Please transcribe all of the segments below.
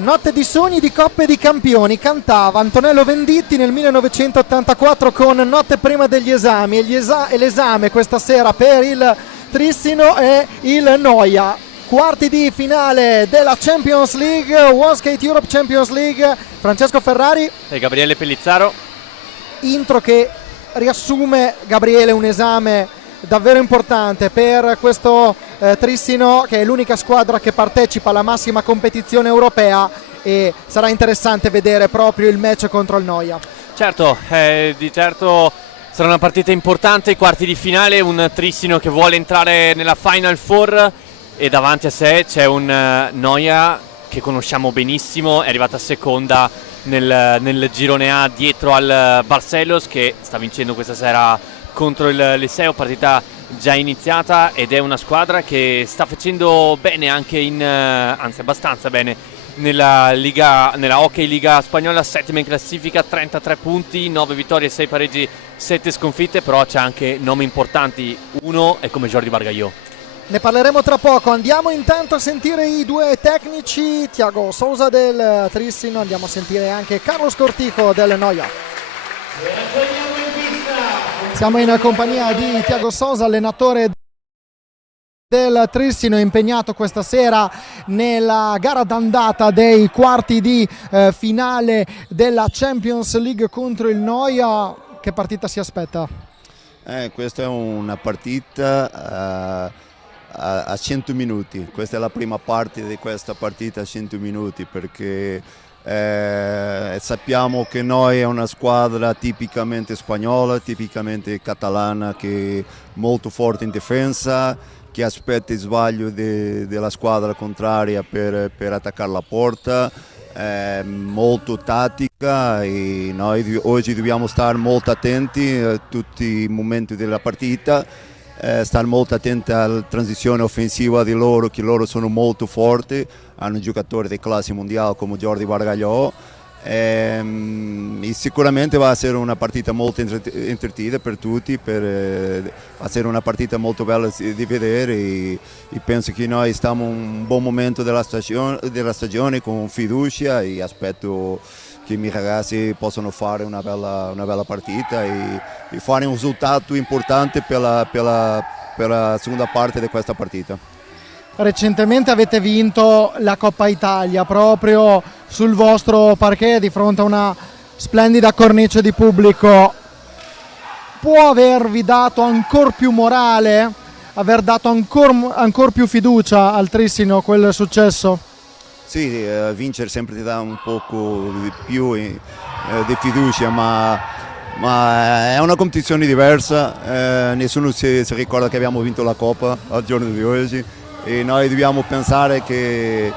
Notte di sogni di Coppe di Campioni, cantava Antonello Venditti nel 1984 con Notte prima degli esami e l'esame questa sera per il Trissino e il Noia. Quarti di finale della Champions League, One Skate Europe Champions League. Francesco Ferrari e Gabriele Pellizzaro. Intro che riassume, Gabriele, un esame davvero importante per questo Trissino, che è l'unica squadra che partecipa alla massima competizione europea, e sarà interessante vedere proprio il match contro il Noia. Certo, di certo sarà una partita importante, i quarti di finale, un Trissino che vuole entrare nella Final Four e davanti a sé c'è un Noia che conosciamo benissimo, è arrivata seconda nel girone A dietro al Barcelos, che sta vincendo questa sera contro il Liceo, partita già iniziata, ed è una squadra che sta facendo bene anche anzi abbastanza bene nella Hockey Liga spagnola, settima in classifica, 33 punti, 9 vittorie, 6 pareggi, 7 sconfitte, però c'è anche nomi importanti, uno è come Jordi Bargaglio. Ne parleremo tra poco, andiamo intanto a sentire i due tecnici, Thiago Sousa del Trissino, andiamo a sentire anche Carlos Cortijo del Noia. Siamo in compagnia di Thiago Sousa, allenatore del Trissino, impegnato questa sera nella gara d'andata dei quarti di finale della Champions League contro il Noia. Che partita si aspetta? Questa è una partita a 100 minuti, questa è la prima parte di questa partita a 100 minuti, perché sappiamo che noi è una squadra tipicamente spagnola, tipicamente catalana, che è molto forte in difesa, che aspetta il sbaglio della squadra contraria per attaccare la porta, molto tattica, e noi oggi dobbiamo stare molto attenti a tutti i momenti della partita. Stare molto attenti alla transizione offensiva di loro, che loro sono molto forti, hanno giocatori di classe mondiale come Jordi Bargaglio, e sicuramente va a essere una partita molto intrattiva per tutti, va a essere una partita molto bella di vedere, e penso che noi stiamo in un buon momento della stagione con fiducia, e aspetto che i miei ragazzi possano fare una bella partita e fare un risultato importante per la seconda parte di questa partita. Recentemente avete vinto la Coppa Italia proprio sul vostro parquet di fronte a una splendida cornice di pubblico. Può avervi dato ancora più morale, aver dato ancora più fiducia al Trissino quel successo? Sì, vincere sempre ti dà un poco di più di fiducia, ma è una competizione diversa, nessuno si ricorda che abbiamo vinto la Coppa al giorno di oggi, e noi dobbiamo pensare che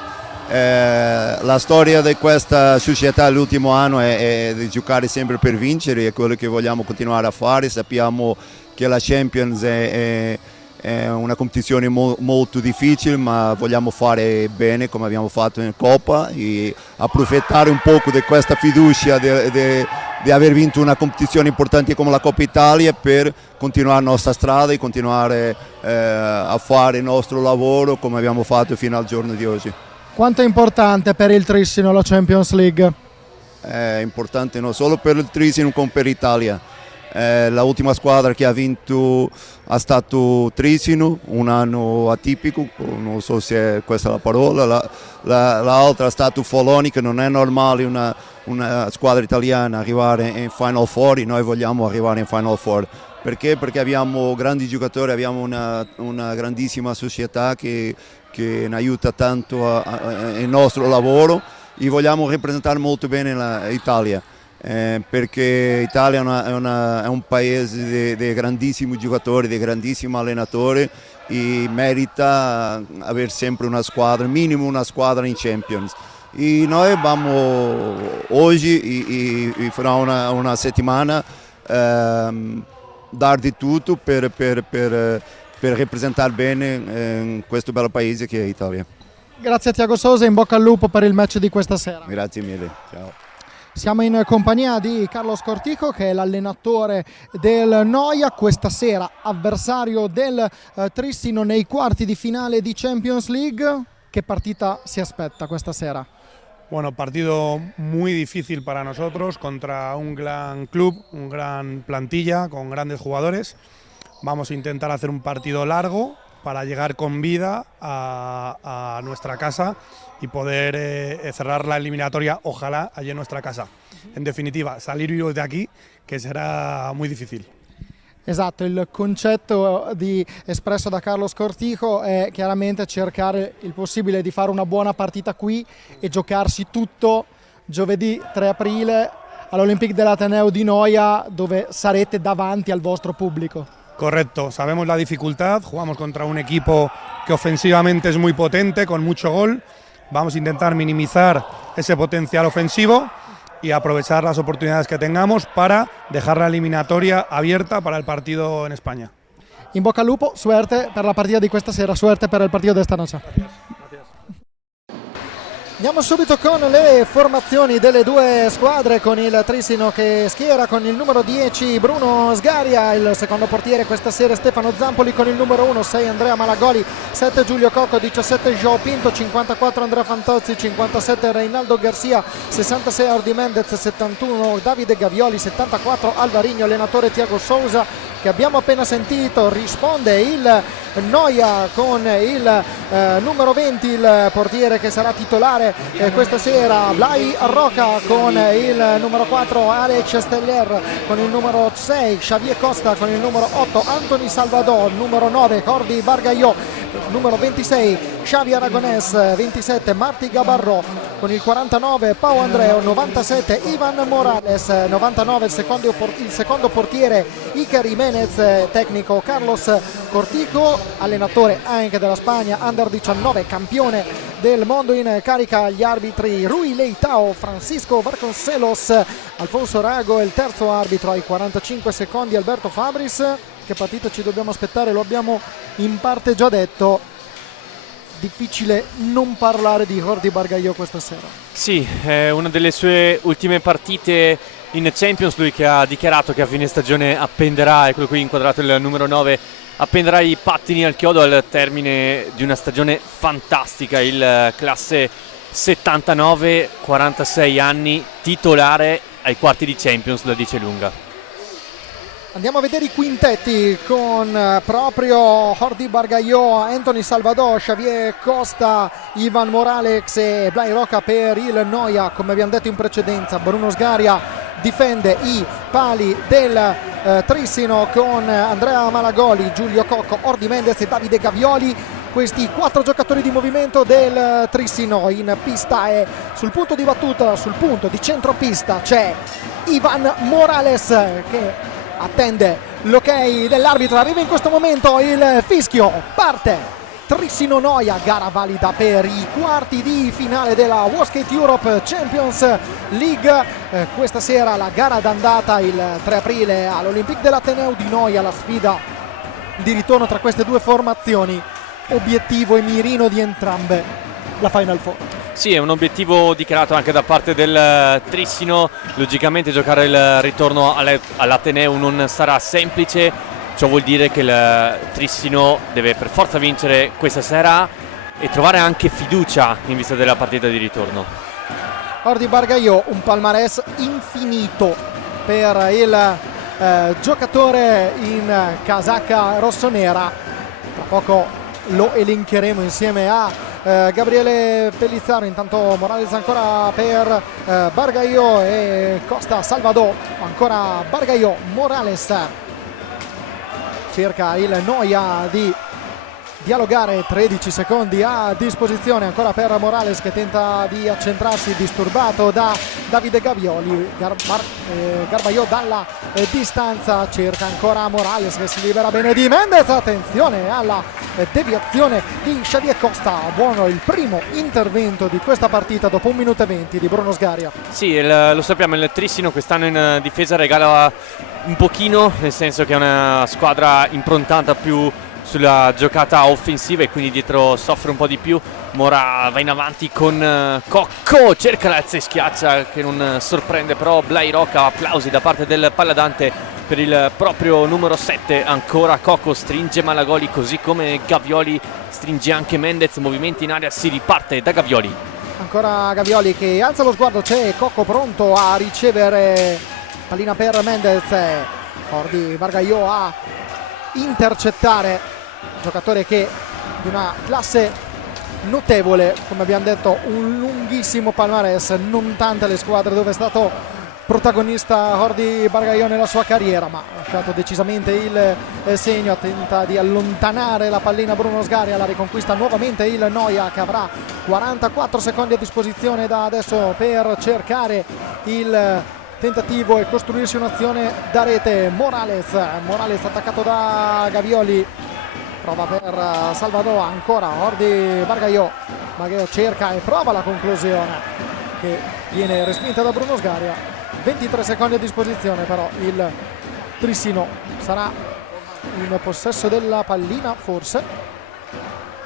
la storia di questa società l'ultimo anno è di giocare sempre per vincere, è quello che vogliamo continuare a fare. Sappiamo che la Champions è una competizione molto difficile, ma vogliamo fare bene come abbiamo fatto in Coppa e approfittare un po' di questa fiducia di aver vinto una competizione importante come la Coppa Italia per continuare la nostra strada e continuare a fare il nostro lavoro come abbiamo fatto fino al giorno di oggi. Quanto è importante per il Trissino la Champions League? È importante non solo per il Trissino ma per l'Italia. L'ultima squadra che ha vinto è stato Trissino, un anno atipico, non so se è questa la parola, l'altra è stato Foloni, che non è normale una squadra italiana arrivare in Final Four, e noi vogliamo arrivare in Final Four. Perché? Perché abbiamo grandi giocatori, abbiamo una grandissima società che ne aiuta tanto il nostro lavoro, e vogliamo rappresentare molto bene l'Italia. Perché l'Italia è un paese di grandissimi giocatori, di grandissimi allenatori, e merita avere sempre una squadra, minimo una squadra in Champions. E noi abbiamo oggi e fra una settimana dar di tutto per rappresentare bene questo bel paese che è l'Italia. Grazie a Thiago Sousa, in bocca al lupo per il match di questa sera. Grazie mille, ciao. Siamo in compagnia di Carlos Cortijo, che è l'allenatore del Noia, questa sera avversario del Trissino nei quarti di finale di Champions League. Che partita si aspetta questa sera? Bueno, partido muy difícil para nosotros contra un gran club, un gran plantilla con grandes jugadores. Vamos a intentar hacer un partido largo para llegar con vida a nuestra casa y poder cerrar la eliminatoria, ojalá, allí en nuestra casa. En definitiva, salir vivos de aquí, che sarà molto difficile. Esatto, il concetto espresso da Carlos Cortijo è chiaramente cercare il possibile di fare una buona partita qui e giocarsi tutto giovedì 3 aprile all'Olympique de l'Ateneo di Noia, dove sarete davanti al vostro pubblico. Correcto, sabemos la dificultad, jugamos contra un equipo que ofensivamente es muy potente, con mucho gol. Vamos a intentar minimizar ese potencial ofensivo y aprovechar las oportunidades que tengamos para dejar la eliminatoria abierta para el partido en España. In bocca al lupo, suerte per la partita di questa sera, suerte per il partito di esta noche. Andiamo subito con le formazioni delle due squadre, con il Trissino che schiera con il numero 10 Bruno Sgaria, il secondo portiere questa sera Stefano Zampoli, con il numero 1 6 Andrea Malagoli, 7 Giulio Cocco, 17 João Pinto, 54 Andrea Fantozzi, 57 Reinaldo Garcia, 66 Ordi Mendez, 71 Davide Gavioli, 74 Alvarino. Allenatore Thiago Sousa, che abbiamo appena sentito. Risponde il Noia con il numero 20, il portiere che sarà titolare questa sera, Blai Roca, con il numero 4 Alex Steller, con il numero 6 Xavier Costa, con il numero 8 Anthony Salvador, numero 9 Jordi Bargallò, numero 26 Xavi Aragonés, 27 Marti Gabarrò, con il 49 Pau Andreo, 97 Ivan Morales, 99 il secondo portiere Iker Jiménez, tecnico Carlos Cortijo, allenatore anche della Spagna Under 19, campione del mondo in carica agli arbitri Rui Leitao, Francisco Barconcelos, Alfonso Rago e il terzo arbitro ai 45 secondi Alberto Fabris. Che partita ci dobbiamo aspettare? Lo abbiamo in parte già detto. Difficile non parlare di Jordi Bargallò questa sera. Sì, è una delle sue ultime partite in Champions, lui che ha dichiarato che a fine stagione appenderà, è quello qui inquadrato il numero 9, appenderà i pattini al chiodo al termine di una stagione fantastica, il classe 79, 46 anni, titolare ai quarti di Champions, la dice lunga. Andiamo a vedere i quintetti con proprio Jordi Bargallò, Anthony Salvador, Xavier Costa, Ivan Morales e Blai Roca per il Noia. Come abbiamo detto in precedenza, Bruno Sgaria difende i pali del Trissino con Andrea Malagoli, Giulio Cocco, Ordi Mendez e Davide Gavioli. Questi 4 giocatori di movimento del Trissino in pista, e sul punto di battuta, sul punto di centropista c'è Ivan Morales che attende l'ok dell'arbitro. Arriva in questo momento il fischio, parte Trissino Noia, gara valida per i quarti di finale della World Skate Europe Champions League. Questa sera la gara d'andata il 3 aprile all'Olympique de l'Ateneo di Noia, la sfida di ritorno tra queste due formazioni, obiettivo e mirino di entrambe la Final Four. Sì, è un obiettivo dichiarato anche da parte del Trissino. Logicamente giocare il ritorno all'Ateneo non sarà semplice, ciò vuol dire che il Trissino deve per forza vincere questa sera e trovare anche fiducia in vista della partita di ritorno. Jordi Bargallò, un palmarès infinito per il giocatore in casacca rossonera. Tra poco lo elencheremo insieme a Gabriele Pellizzaro. Intanto Morales ancora per Bargallò e Costa Salvador, ancora Bargallò, Morales. Cerca il Noia di dialogare, 13 secondi a disposizione ancora per Morales che tenta di accentrarsi, disturbato da Davide Gavioli. Garbagliò dalla distanza, cerca ancora Morales che si libera bene di Mendez, attenzione alla deviazione di Xavier Costa. Buono il primo intervento di questa partita dopo 1 minuto e 20 di Bruno Sgaria. Sì, lo sappiamo, il Trissino quest'anno in difesa regala un pochino, nel senso che è una squadra improntata più sulla giocata offensiva e quindi dietro soffre un po' di più. Mora va in avanti con Cocco, cerca l'alza e schiaccia che non sorprende però Blai Roca. Applausi da parte del Palladante per il proprio numero 7. Ancora Cocco stringe Malagoli, così come Gavioli stringe anche Mendez. Movimenti in aria, si riparte da Gavioli. ancora Gavioli che alza lo sguardo, c'è Cocco pronto a ricevere, pallina per Mendez, Jordi Bargaio a intercettare, giocatore che di una classe notevole, come abbiamo detto, un lunghissimo palmarès, non tante le squadre dove è stato protagonista Jordi Bargaio nella sua carriera, ma ha lasciato decisamente il segno. Tenta di allontanare la pallina Bruno Sgaria, la riconquista nuovamente il Noia, che avrà 44 secondi a disposizione da adesso per cercare il tentativo e costruirsi un'azione da rete. Morales attaccato da Gavioli, prova per Salvador, ancora Jordi Bargaio cerca e prova la conclusione che viene respinta da Bruno Sgaria. 23 secondi a disposizione, però il Trissino sarà in possesso della pallina, forse.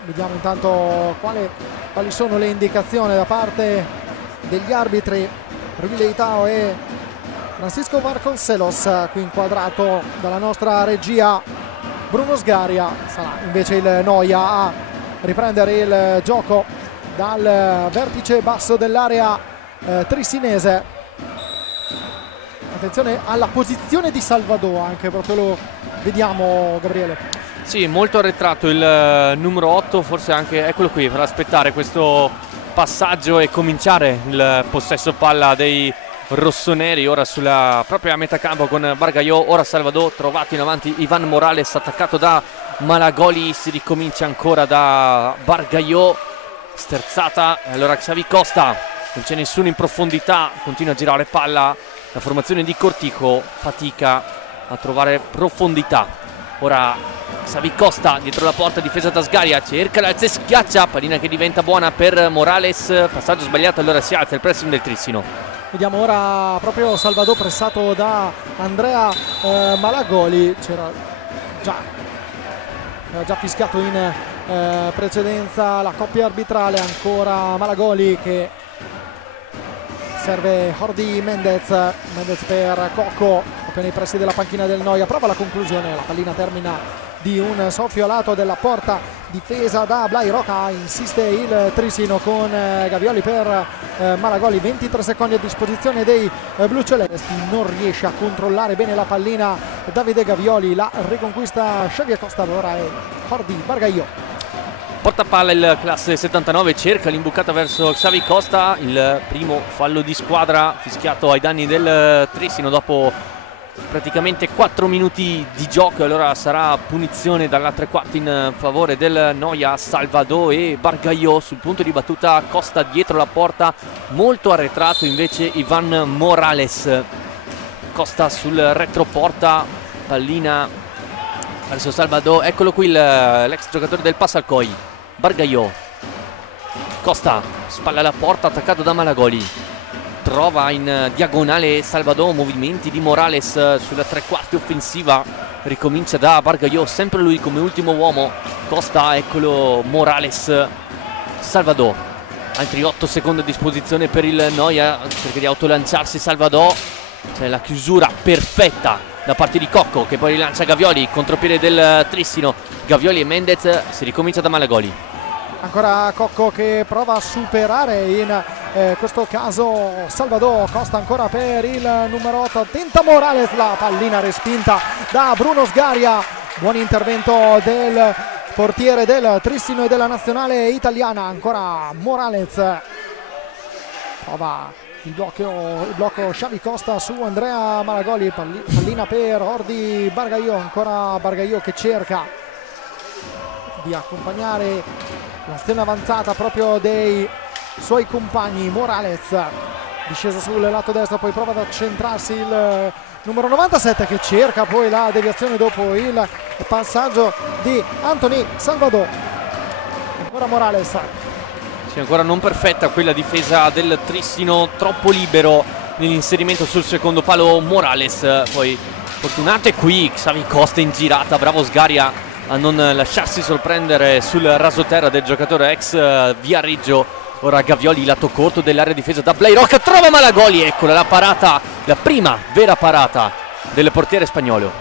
Vediamo intanto quali sono le indicazioni da parte degli arbitri. Riley Tao e Francisco Vasconcelos, qui inquadrato dalla nostra regia Bruno Sgaria. Sarà invece il Noia a riprendere il gioco dal vertice basso dell'area trissinese. Attenzione alla posizione di Salvador, anche proprio lo vediamo, Gabriele. Sì, molto arretrato il numero 8, forse anche eccolo qui per aspettare questo passaggio e cominciare il possesso palla dei rossoneri. Ora sulla propria metà campo con Bargaio, ora Salvador trovato in avanti, Ivan Morales attaccato da Malagoli, si ricomincia ancora da Bargaio, sterzata, allora Xavi Costa, non c'è nessuno in profondità, continua a girare palla. La formazione di Cortico fatica a trovare profondità. Ora Xavi Costa dietro la porta, difesa da Sgaria, cerca l'alza e schiaccia, pallina che diventa buona per Morales, passaggio sbagliato, allora si alza il pressing del Trissino. Vediamo ora proprio Salvador pressato da Andrea Malagoli. C'era già fischiato in precedenza la coppia arbitrale, ancora Malagoli che serve Jordi Mendez per Cocco, appena nei pressi della panchina del Noia, prova la conclusione, la pallina termina di un soffio a lato della porta, difesa da Blai Roca, insiste il Trissino con Gavioli per Malagoli. 23 secondi a disposizione dei blu celesti, non riesce a controllare bene la pallina Davide Gavioli, la riconquista Xavier Costa, ora è Jordi Bargaio. Porta palla il classe 79, cerca l'imbucata verso Xavi Costa, il primo fallo di squadra fischiato ai danni del Trissino dopo praticamente 4 minuti di gioco, allora sarà punizione dalla tre quarti in favore del Noia. Salvador e Bargaio sul punto di battuta, Costa dietro la porta, molto arretrato invece Ivan Morales. Costa sul retroporta, pallina verso Salvador, eccolo qui l'ex giocatore del Passalcoy, Bargaio. Costa, spalla alla porta, attaccato da Malagoli, trova in diagonale Salvador, movimenti di Morales sulla tre quarti offensiva, ricomincia da Bargaio, sempre lui come ultimo uomo. Costa, eccolo Morales, Salvador, altri 8 secondi a disposizione per il Noia, cerca di autolanciarsi Salvador, c'è la chiusura perfetta da parte di Cocco che poi rilancia Gavioli, contropiede del Trissino, Gavioli e Mendez, si ricomincia da Malagoli. Ancora Cocco che prova a superare in questo caso Salvador. Costa ancora per il numero 8, tenta Morales, la pallina respinta da Bruno Sgaria. Buon intervento del portiere del Trissino e della nazionale italiana. Ancora Morales, prova il blocco Xavi Costa su Andrea Malagoli, pallina per Jordi Bargaio, ancora Bargaio che cerca di accompagnare l'azione avanzata proprio dei suoi compagni. Morales, discesa sul lato destro, poi prova ad accentrarsi il numero 97 che cerca poi la deviazione dopo il passaggio di Anthony Salvador. Ancora Morales. Sì, ancora non perfetta quella difesa del Trissino, troppo libero nell'inserimento sul secondo palo Morales, poi fortunato è qui Xavi Costa in girata, bravo Sgaria a non lasciarsi sorprendere sul rasoterra del giocatore ex Viareggio. Ora Gavioli, lato corto dell'area difesa da Blai Roca, trova Malagoli, eccola la parata, la prima vera parata del portiere spagnolo.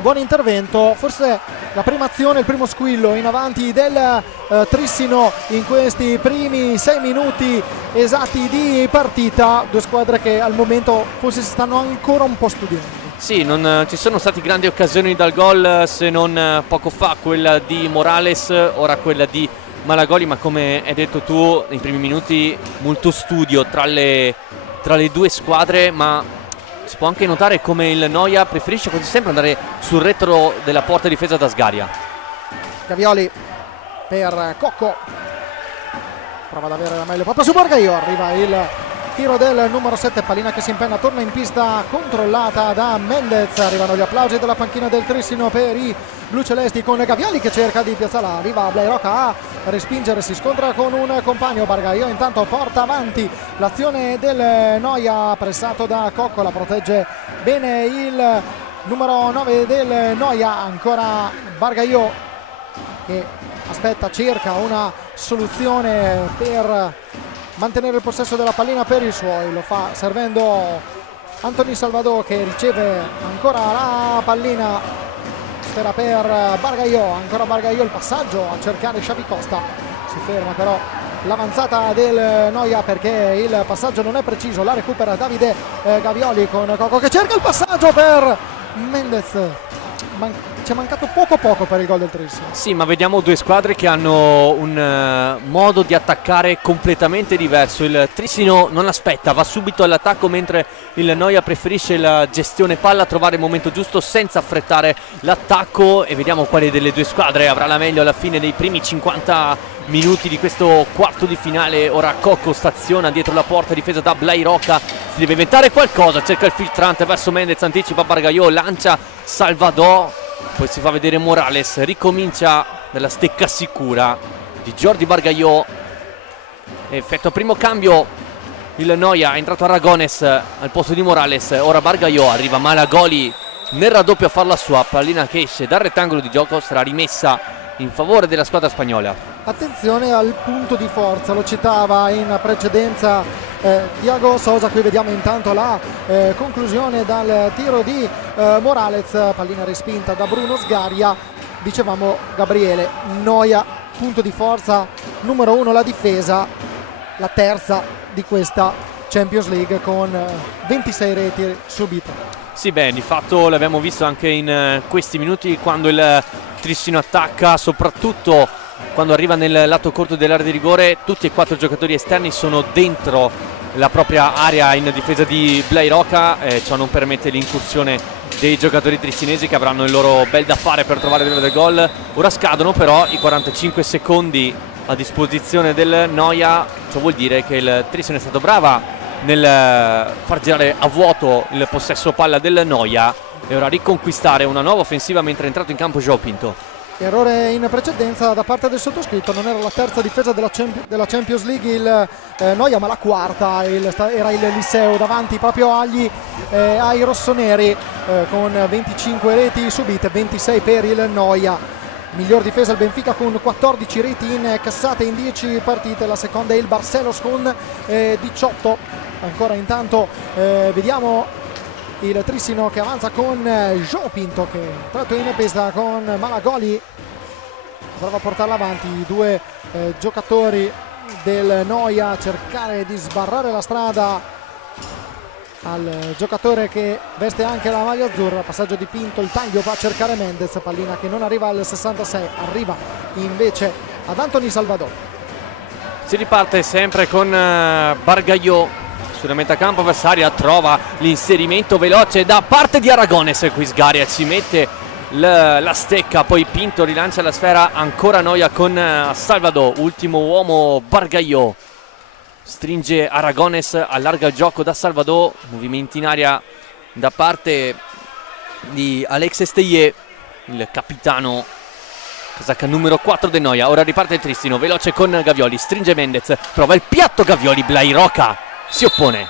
buon intervento, forse la prima azione, il primo squillo in avanti del Trissino in questi primi 6 minuti esatti di partita. Due squadre che al momento forse si stanno ancora un po' studiando. Sì, non ci sono stati grandi occasioni dal gol, se non poco fa quella di Morales, ora quella di Malagoli, ma come hai detto tu nei primi minuti molto studio tra le due squadre, ma si può anche notare come il Noia preferisce quasi sempre andare sul retro della porta difesa da Sgaria. Gavioli per Cocco, prova ad avere la meglio proprio su Bargaio, arriva il tiro del numero 7, pallina che si impenna, torna in pista, controllata da Mendez. Arrivano gli applausi della panchina del Trissino per i blucelesti con Gavioli che cerca di piazzarla, arriva Blairoca a respingere, si scontra con un compagno. Bargaio intanto porta avanti l'azione del Noia, pressato da Cocco, la protegge bene il numero 9 del Noia, ancora Bargaio che aspetta, cerca una soluzione per mantenere il possesso della pallina per i suoi, lo fa servendo Anthony Salvador che riceve ancora la pallina, sfera per Bargaio, ancora Bargaio, il passaggio a cercare Xavi Costa, si ferma però l'avanzata del Noia perché il passaggio non è preciso, la recupera Davide Gavioli con Coco che cerca il passaggio per Mendez. Ci è mancato poco per il gol del Trissino. Sì, ma vediamo due squadre che hanno un modo di attaccare completamente diverso. Il Trissino non aspetta, va subito all'attacco, mentre il Noia preferisce la gestione palla, trovare il momento giusto senza affrettare l'attacco, e vediamo quale delle due squadre avrà la meglio alla fine dei primi 50 minuti di questo quarto di finale. Ora Cocco staziona dietro la porta difesa da Blairoca, si deve inventare qualcosa, cerca il filtrante verso Mendez, anticipa Bargaio, lancia Salvador, poi si fa vedere Morales, ricomincia dalla stecca sicura di Jordi Bargaio, effettua primo cambio il Noia, è entrato Aragones al posto di Morales, ora Bargaio, arriva Malagoli nel raddoppio a far la sua, pallina che esce dal rettangolo di gioco, sarà rimessa in favore della squadra spagnola. Attenzione al punto di forza, lo citava in precedenza Thiago Sosa. Qui vediamo intanto la conclusione dal tiro di Morales, pallina respinta da Bruno Sgaria. Dicevamo Gabriele, Noia, punto di forza numero 1 la difesa, la terza di questa Champions League con 26 reti subite. Sì, beh, di fatto l'abbiamo visto anche in questi minuti quando il Trissino attacca, soprattutto quando arriva nel lato corto dell'area di rigore. Tutti e 4 giocatori esterni sono dentro la propria area in difesa di Blairoca, ciò non permette l'incursione dei giocatori trissinesi che avranno il loro bel da fare per trovare il del gol. Ora scadono però i 45 secondi a disposizione del Noia, ciò vuol dire che il Trissino è stato brava nel far girare a vuoto il possesso palla del Noia e ora riconquistare una nuova offensiva mentre è entrato in campo João Pinto. Errore in precedenza da parte del sottoscritto, non era la terza difesa della Champions League il Noia, ma la quarta, era il Liceo davanti proprio ai rossoneri con 25 reti subite, 26 per il Noia. Miglior difesa il Benfica con 14 reti incassate in 10 partite, la seconda è il Barcelos con 18. Ancora intanto vediamo il Trissino che avanza con João Pinto che è entrato in pista con Malagoli, prova a portarla avanti. I due giocatori del Noia a cercare di sbarrare la strada al giocatore che veste anche la maglia azzurra. Passaggio di Pinto, il taglio va a cercare Mendez, pallina che non arriva al 66, arriva invece ad Anthony Salvador. Si riparte sempre con Bargaio sulla metà campo avversaria, trova l'inserimento veloce da parte di Aragones, qui Sgaria ci mette la stecca, poi Pinto rilancia la sfera, ancora Noia con Salvador, ultimo uomo Bargaio, stringe Aragones, allarga il gioco da Salvador, movimenti in aria da parte di Alex Esteye, il capitano casacca numero 4 del Noia. Ora riparte il Trissino, veloce con Gavioli, stringe Mendez, prova il piatto Gavioli, Blairoca si oppone.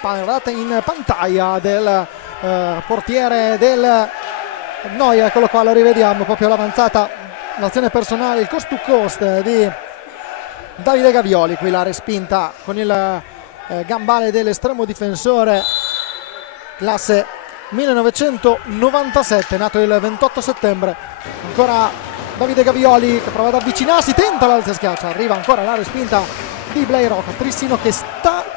Parata in pantalla del portiere del Noia, eccolo qua, lo rivediamo, proprio l'avanzata, l'azione personale, il cost to cost di Davide Gavioli, qui la respinta con il gambale dell'estremo difensore, classe 1997, nato il 28 settembre. Ancora Davide Gavioli che prova ad avvicinarsi, tenta l'alza e schiaccia, arriva ancora la respinta di Blay Rocca. Trissino che sta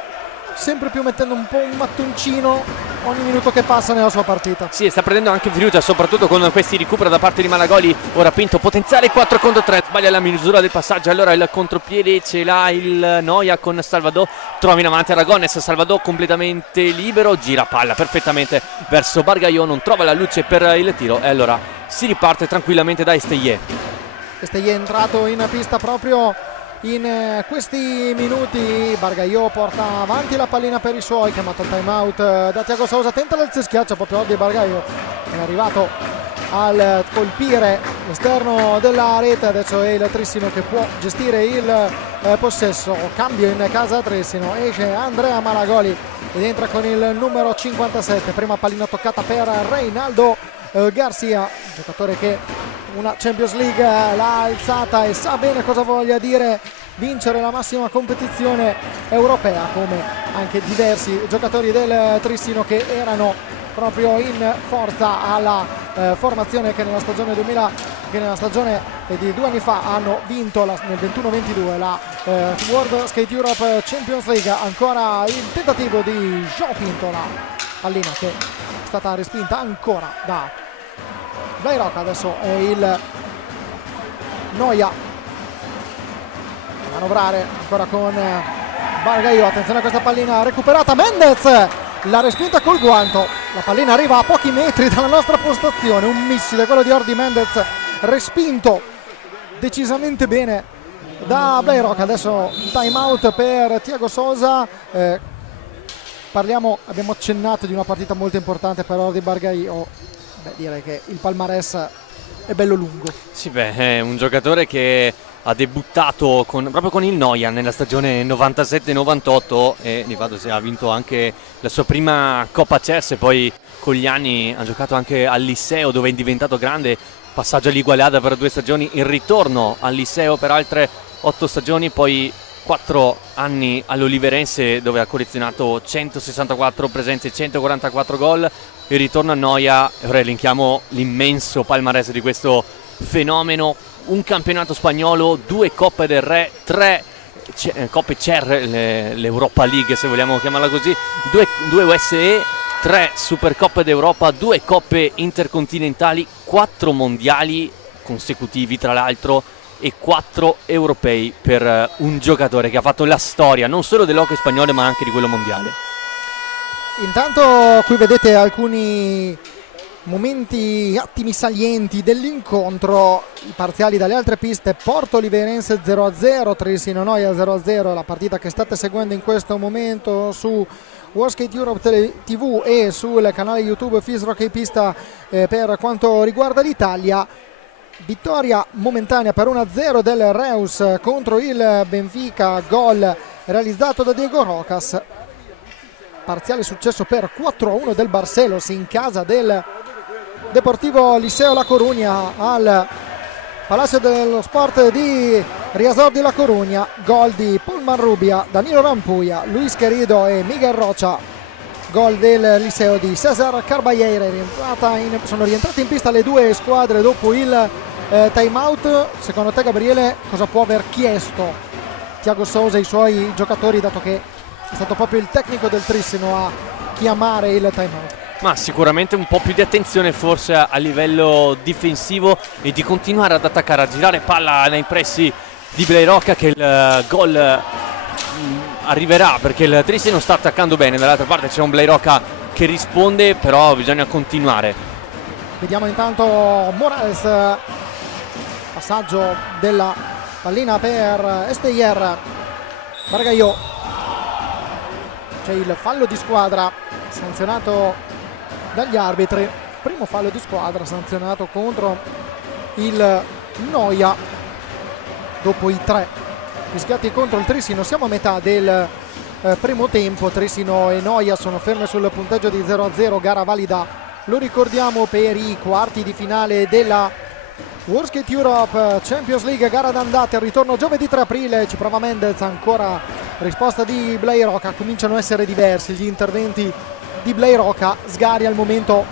sempre più mettendo un po' un mattoncino ogni minuto che passa nella sua partita. Sì, sta prendendo anche fiducia, soprattutto con questi recuperi da parte di Malagoli. Ora Pinto, potenziale 4 contro 3, sbaglia la misura del passaggio, allora il contropiede ce l'ha il Noia con Salvador, trova in avanti Aragones, Salvador completamente libero, gira palla perfettamente verso Bargaio, non trova la luce per il tiro e allora si riparte tranquillamente da Esteye. Esteye è entrato in pista proprio in questi minuti. Bargaio porta avanti la pallina per i suoi, chiamato il time out da Thiago Sousa, tenta l'alza e schiaccia proprio oggi. Bargaio è arrivato al colpire l'esterno della rete, adesso è il Trissino che può gestire il possesso. Cambio in casa Trissino, esce Andrea Malagoli ed entra con il numero 57. Prima pallina toccata per Reinaldo Garcia, giocatore che una Champions League l'ha alzata e sa bene cosa voglia dire vincere la massima competizione europea, come anche diversi giocatori del Trissino che erano proprio in forza alla formazione che nella stagione di 2 anni fa hanno vinto nel 21-22 la World Skate Europe Champions League. Ancora il tentativo di João Pinto, la pallina che è stata respinta ancora da Blay Rocca. Adesso è il Noia a manovrare ancora con Bargaio. Attenzione a questa pallina recuperata, Mendez la respinta col guanto, la pallina arriva a pochi metri dalla nostra postazione, un missile quello di Ordi Mendez, respinto decisamente bene da Blay Rocca. Adesso time out per Thiago Sousa. Abbiamo accennato di una partita molto importante per Ordi Bargaio. Direi che il palmarès è bello lungo. Sì, è un giocatore che ha debuttato proprio con il Noia nella stagione 97-98 e di fatto ha vinto anche la sua prima Coppa CES, e poi con gli anni ha giocato anche al Liceo dove è diventato grande, passaggio all'Igualada per 2 stagioni, il ritorno al Liceo per altre 8 stagioni, poi 4 anni all'Oliverense dove ha collezionato 164 presenze, 144 gol, il ritorno a Noia. Ora elenchiamo l'immenso palmarès di questo fenomeno: un campionato spagnolo, 2 Coppe del Re, 3 Coppe CER, l'Europa League se vogliamo chiamarla così, 2 USE, 3 Supercoppe d'Europa, 2 Coppe intercontinentali, 4 mondiali consecutivi tra l'altro e 4 europei per un giocatore che ha fatto la storia non solo dell'hockey spagnolo ma anche di quello mondiale. Intanto qui vedete alcuni attimi salienti dell'incontro, i parziali dalle altre piste: Porto Oliverense 0-0, Trissino Noia 0-0, la partita che state seguendo in questo momento su World Skate Europe TV e sul canale YouTube FIS Hockey Pista per quanto riguarda l'Italia. Vittoria momentanea per 1-0 del Reus contro il Benfica, gol realizzato da Diego Rocas. Parziale successo per 4-1 del Barcelos in casa del Deportivo Liceo La Coruña al Palacio dello Sport di Riazor di La Coruña. Gol di Paul Manrubia, Danilo Rampuia, Luis Querido e Miguel Rocha. Gol del Liceo di César Carballeira. Sono rientrate in pista le 2 squadre dopo il time out. Secondo te, Gabriele, cosa può aver chiesto Thiago Sousa ai suoi giocatori, dato che è stato proprio il tecnico del Trissino a chiamare il time out? Ma sicuramente un po' più di attenzione forse a livello difensivo e di continuare ad attaccare, a girare palla nei pressi di Blay Rocca, che il gol arriverà perché il Trissino sta attaccando bene. Dall'altra parte c'è un Blay Rocca che risponde, però bisogna continuare. Vediamo intanto Morales, passaggio della pallina per Esteyer. Bargaio, c'è il fallo di squadra sanzionato dagli arbitri, primo fallo di squadra sanzionato contro il Noia dopo i 3 fischiati contro il Trissino. Siamo a metà del primo tempo, Trissino e Noia sono ferme sul punteggio di 0-0, gara valida, lo ricordiamo, per i quarti di finale della World Skate Europe Champions League, gara d'andata, il ritorno giovedì 3 aprile, ci prova Mendez, ancora risposta di Blay Rocca. Cominciano a essere diversi gli interventi di Blay Rocca. Sgari al momento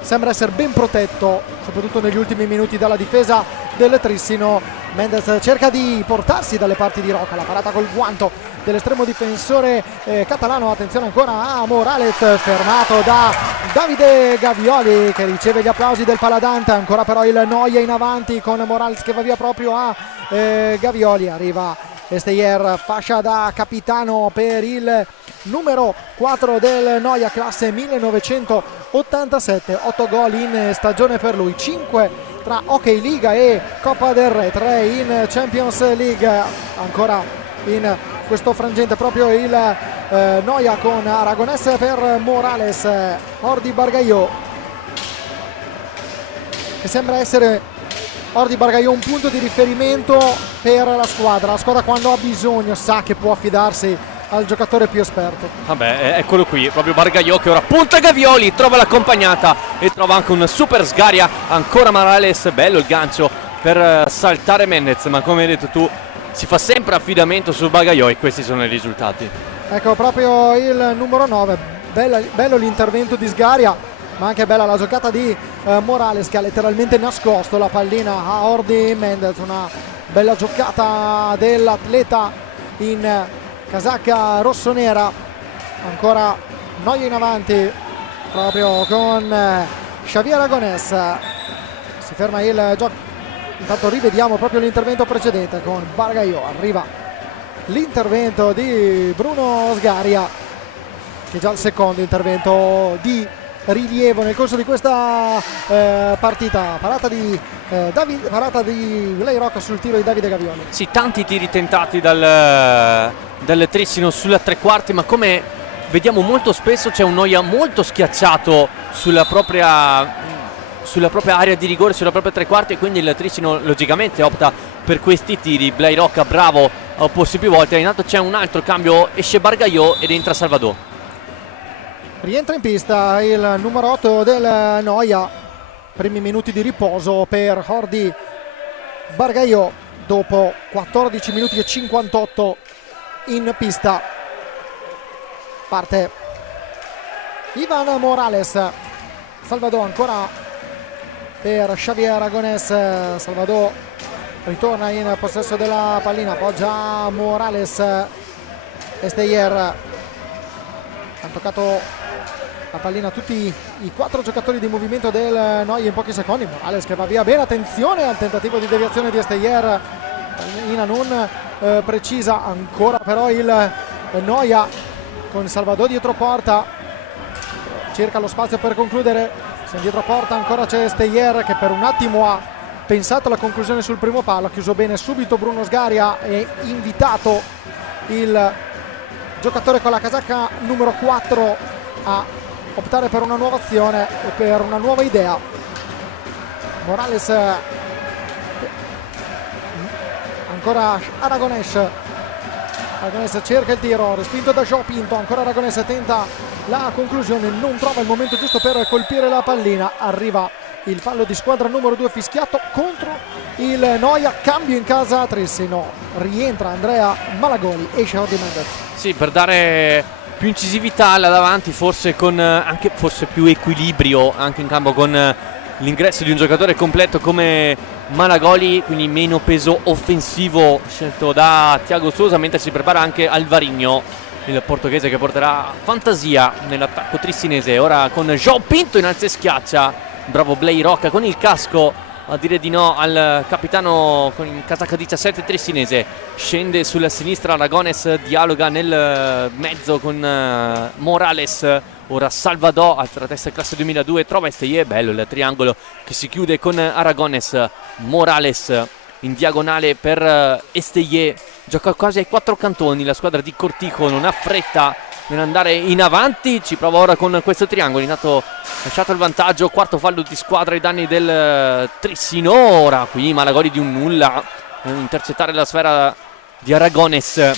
sembra essere ben protetto, soprattutto negli ultimi minuti, dalla difesa del Trissino. Mendez cerca di portarsi dalle parti di Rocca, la parata col guanto dell'estremo difensore catalano. Attenzione ancora a Morales, fermato da Davide Gavioli, che riceve gli applausi del Paladante. Ancora però il Noia in avanti con Morales che va via proprio a Gavioli. Arriva Esteyer, fascia da capitano per il numero 4 del Noia, classe 1987, 8 gol in stagione per lui, 5 tra Hockey Liga e Coppa del Re, 3 in Champions League. Ancora in questo frangente proprio il Noia con Aragonés per Morales. Jordi Bargaio, che sembra essere Jordi Bargaio un punto di riferimento per la squadra quando ha bisogno sa che può affidarsi al giocatore più esperto. Vabbè, eccolo qui, proprio Bargaio che ora punta Gavioli, trova l'accompagnata e trova anche un super sgaria. Ancora Morales, bello il gancio per saltare Mendez, ma come hai detto tu si fa sempre affidamento su Bargaio e questi sono i risultati. Ecco proprio il numero 9, bello l'intervento di Sgaria, ma anche bella la giocata di Morales, che ha letteralmente nascosto la pallina a Jordi Mendez. Una bella giocata dell'atleta in casacca rossonera. Ancora Noia in avanti proprio con Xavier Aragonés. Si ferma il gioco. Intanto rivediamo proprio l'intervento precedente con Bargaio. Arriva l'intervento di Bruno Sgaria, che è già il secondo intervento di rilievo nel corso di questa partita. Parata di Blay Rocca sul tiro di Davide Gavioli. Sì, tanti tiri tentati dal Trissino sulla tre quarti, ma come vediamo molto spesso c'è un Noia molto schiacciato sulla propria area di rigore, sulla propria tre quarti, e quindi il Trissino logicamente opta per questi tiri. Blay Rocca bravo a opporsi più volte. Intanto c'è un altro cambio, esce Bargaio ed entra Salvador. Rientra in pista il numero 8 del Noia. Primi minuti di riposo per Jordi Bargaio dopo 14 minuti e 58 in pista. Parte Ivan Morales. Salvador ancora per Xavier Aragonés. Salvador ritorna in possesso della pallina, appoggia Morales. Esteyer ha toccato la pallina a tutti i 4 giocatori di movimento del Noia in pochi secondi. Morales che va via bene, attenzione al tentativo di deviazione di Esteyer, pallina non precisa. Ancora però il Noia con Salvador dietro porta, cerca lo spazio per concludere. Se dietro porta ancora c'è Esteyer, che per un attimo ha pensato alla conclusione sul primo palo, ha chiuso bene subito Bruno Sgaria e invitato il giocatore con la casacca numero 4 a optare per una nuova azione e per una nuova idea. Morales, ancora Aragonés cerca il tiro, respinto da João Pinto. Ancora Aragonés tenta la conclusione, non trova il momento giusto per colpire la pallina. Arriva il fallo di squadra numero 2 fischiato contro il Noia. Cambio in casa Trissino, rientra Andrea Malagoli, esce Jordi Mendez. Sì, per dare più incisività là davanti, forse con anche forse più equilibrio anche in campo, con l'ingresso di un giocatore completo come Malagoli, quindi meno peso offensivo scelto da Thiago Sousa, mentre si prepara anche Alvarinho, il portoghese, che porterà fantasia nell'attacco trissinese. Ora con João Pinto in alza e schiaccia, bravo Blay Rocca con il casco a dire di no al capitano con il casacca 17 trissinese. Scende sulla sinistra Aragonés, dialoga nel mezzo con Morales. Ora Salvador, altra testa classe 2002, trova Esteyer, bello il triangolo che si chiude con Aragonés. Morales in diagonale per Esteyer, gioca quasi ai 4 cantoni. La squadra di Cortijo non ha fretta nell'andare in avanti, ci prova ora con questo triangolo. Intanto lasciato il vantaggio, quarto fallo di squadra ai danni del Trissino. Ora qui Malagoli di un nulla, intercettare la sfera di Aragonés.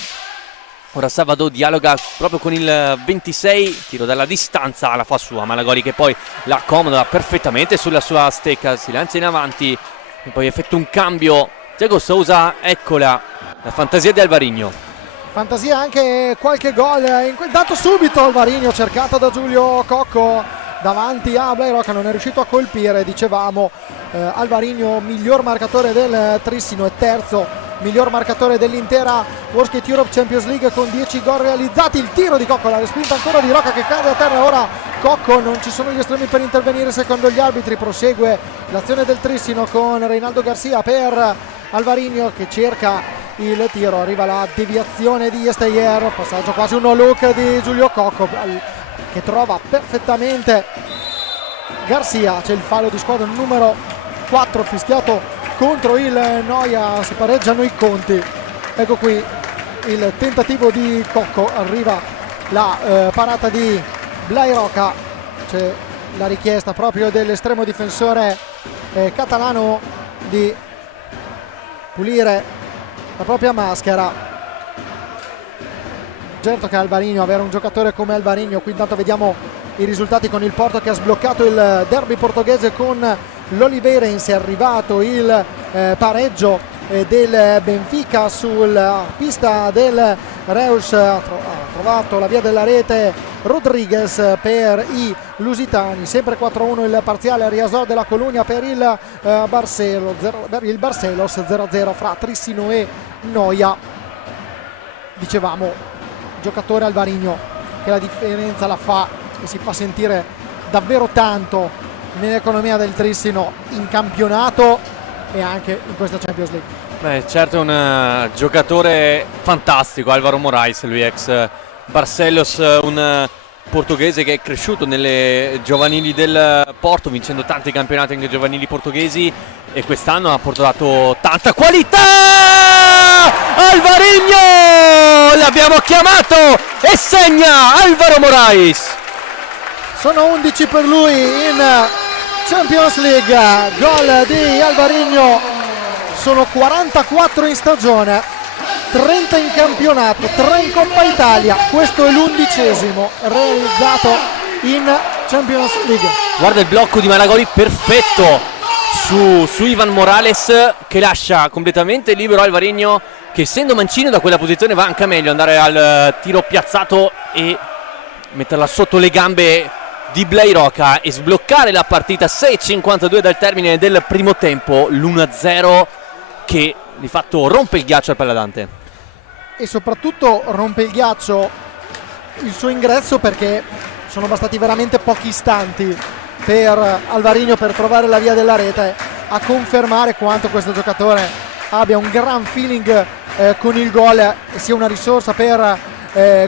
Ora Salvador dialoga proprio con il 26, tiro dalla distanza, la fa sua Malagoli, che poi la accomoda perfettamente sulla sua stecca, si lancia in avanti e poi effettua un cambio Thiago Sousa. Eccola la fantasia di Alvarinho. fantasia anche qualche gol. Intanto subito Alvarinho cercato da Giulio Cocco davanti a Blay Rocca, non è riuscito a colpire. Dicevamo Alvarinho miglior marcatore del Trissino e terzo miglior marcatore dell'intera World Skate Europe Champions League con 10 gol realizzati. Il tiro di Cocco, la respinta ancora di Rocca che cade a terra. Ora Cocco, non ci sono gli estremi per intervenire secondo gli arbitri. Prosegue l'azione del Trissino con Reinaldo Garcia per Alvarinho che cerca il tiro, arriva la deviazione di Esteyer, passaggio quasi un no look di Giulio Cocco che trova perfettamente Garcia. C'è il fallo di squadra numero 4 fischiato contro il Noia, si pareggiano i conti. Ecco qui il tentativo di Cocco, arriva la parata di Blay Rocca, c'è la richiesta proprio dell'estremo difensore catalano di pulire la propria maschera. Certo che Alvarinho, avere un giocatore come Alvarinho, qui intanto vediamo i risultati con il Porto che ha sbloccato il derby portoghese con l'Oliveirense, è arrivato il pareggio del Benfica sulla pista del Reus, ha trovato la via della rete Rodriguez per i lusitani, sempre 4-1 il parziale. Riasò della Colonia per il Barcelos 0-0 fra Trissino e Noia. Dicevamo giocatore Alvarinho che la differenza la fa e si fa sentire davvero tanto nell'economia del Trissino in campionato e anche in questa Champions League. Beh, certo è un giocatore fantastico, Álvaro Moraes, lui ex Barcelos, un portoghese che è cresciuto nelle giovanili del Porto, vincendo tanti campionati anche giovanili portoghesi, e quest'anno ha portato tanta qualità. Alvarinho l'abbiamo chiamato e segna Álvaro Moraes. Sono 11 per lui in Champions League, gol di Alvarinho, sono 44 in stagione, 30 in campionato, 3 in Coppa Italia, questo è l'11° realizzato in Champions League. Guarda il blocco di Maragoli perfetto su Ivan Morales, che lascia completamente libero Alvarinho, che essendo mancino da quella posizione va anche meglio andare al tiro piazzato e metterla sotto le gambe di Blay Rocca e sbloccare la partita. 6:52 dal termine del primo tempo, l'1-0 che di fatto rompe il ghiaccio al Palladante. E soprattutto rompe il ghiaccio il suo ingresso, perché sono bastati veramente pochi istanti per Alvarinho per trovare la via della rete, a confermare quanto questo giocatore abbia un gran feeling con il gol e sia una risorsa per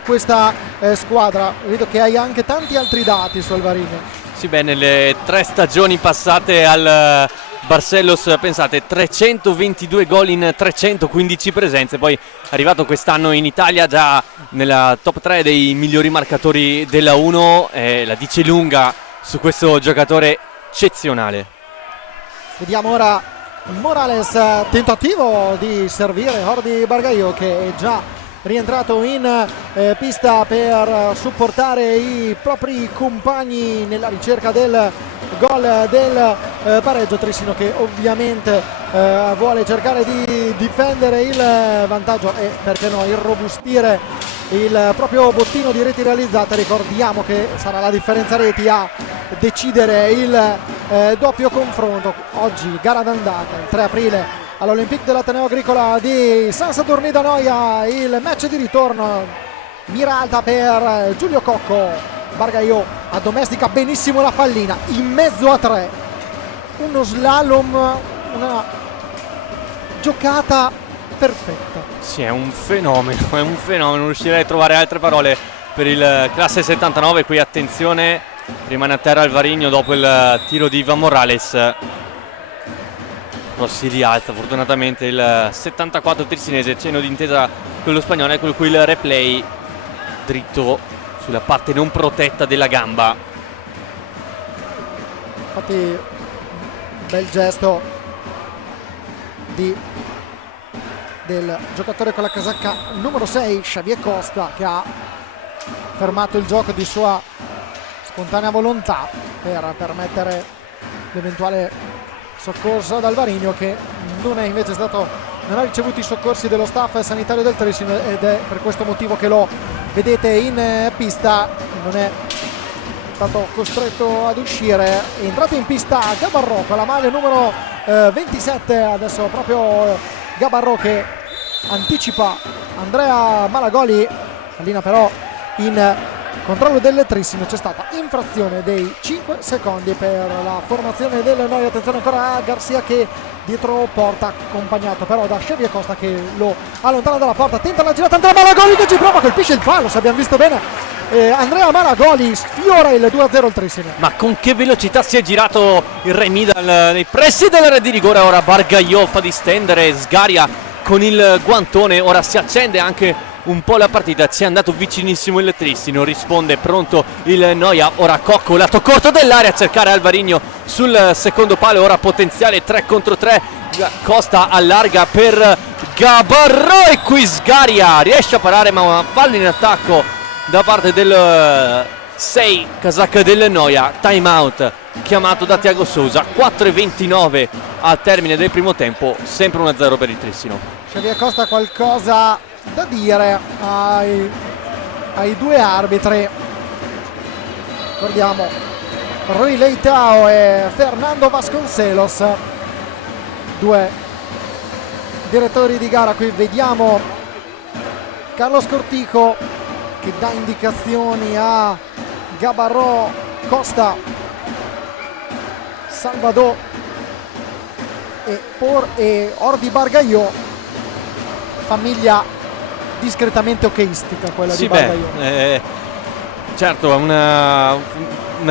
questa squadra. Vedo che hai anche tanti altri dati su Alvarinho. Sì, beh, nelle 3 stagioni passate al Barcelos, pensate, 322 gol in 315 presenze, poi è arrivato quest'anno in Italia già nella top 3 dei migliori marcatori della 1, la dice lunga su questo giocatore eccezionale. Vediamo ora Morales, tentativo di servire Jordi Bargaio, che è già rientrato in pista per supportare i propri compagni nella ricerca del gol del pareggio. Trissino che ovviamente vuole cercare di difendere il vantaggio e, perché no, irrobustire il proprio bottino di reti realizzate. Ricordiamo che sarà la differenza reti a decidere il doppio confronto. Oggi gara d'andata, il 3 aprile all'Olympique dell'Ateneo Agricola di San Sadurní d'Anoia, il match di ritorno. Mira alta per Giulio Cocco, Bargaio addomestica benissimo la pallina in mezzo a 3, uno slalom, una giocata perfetta. Sì, è un fenomeno, non riuscirei a trovare altre parole per il classe 79. Qui attenzione, rimane a terra Alvarinho dopo il tiro di Ivan Morales, però si rialza fortunatamente il 74 trissinese, cenno d'intesa con lo spagnolo. Ecco qui il replay dritto sulla parte non protetta della gamba. Infatti bel gesto del giocatore con la casacca numero 6, Xavier Costa, che ha fermato il gioco di sua spontanea volontà per permettere l'eventuale soccorso ad Alvarinho, che non è invece stato non ha ricevuto i soccorsi dello staff sanitario del Trissino ed è per questo motivo che lo vedete in pista, non è stato costretto ad uscire. È entrato in pista Gabarrò con la maglia numero 27, adesso proprio Gabarrò che anticipa Andrea Malagoli. Pallina però in controllo del Trissino, c'è stata infrazione dei 5 secondi per la formazione del Noia. Attenzione ancora a Garcia che dietro porta, accompagnato però da Xavier Costa che lo allontana dalla porta, tenta la girata Andrea Malagoli che ci prova, colpisce il palo, se abbiamo visto bene. Andrea Malagoli sfiora il 2-0 il Trissino. Ma con che velocità si è girato il Remida nei pressi dell'area di rigore. Ora Bargaiò fa distendere Sgaria con il guantone, ora si accende anche un po' la partita, ci è andato vicinissimo il Trissino, risponde pronto il Noia. Ora Cocco, lato corto dell'area a cercare Alvarino sul secondo palo, ora potenziale 3 contro 3, Costa allarga per Gabarrò e qui Sgaria riesce a parare ma fallo in attacco da parte del 6 casacca del Noia. Time out chiamato da Thiago Sousa. 4:29 al termine del primo tempo, sempre 1-0 per il Trissino. Xavier Costa qualcosa da dire ai due arbitri. Ricordiamo Rui Leitao e Fernando Vasconcelos, due direttori di gara. Qui vediamo Carlos Cortico che dà indicazioni a Gabarrò, Costa, Salvador e Ordi Bargaiò. Famiglia discretamente hockeyistica quella di Bargaiò. Certo, è una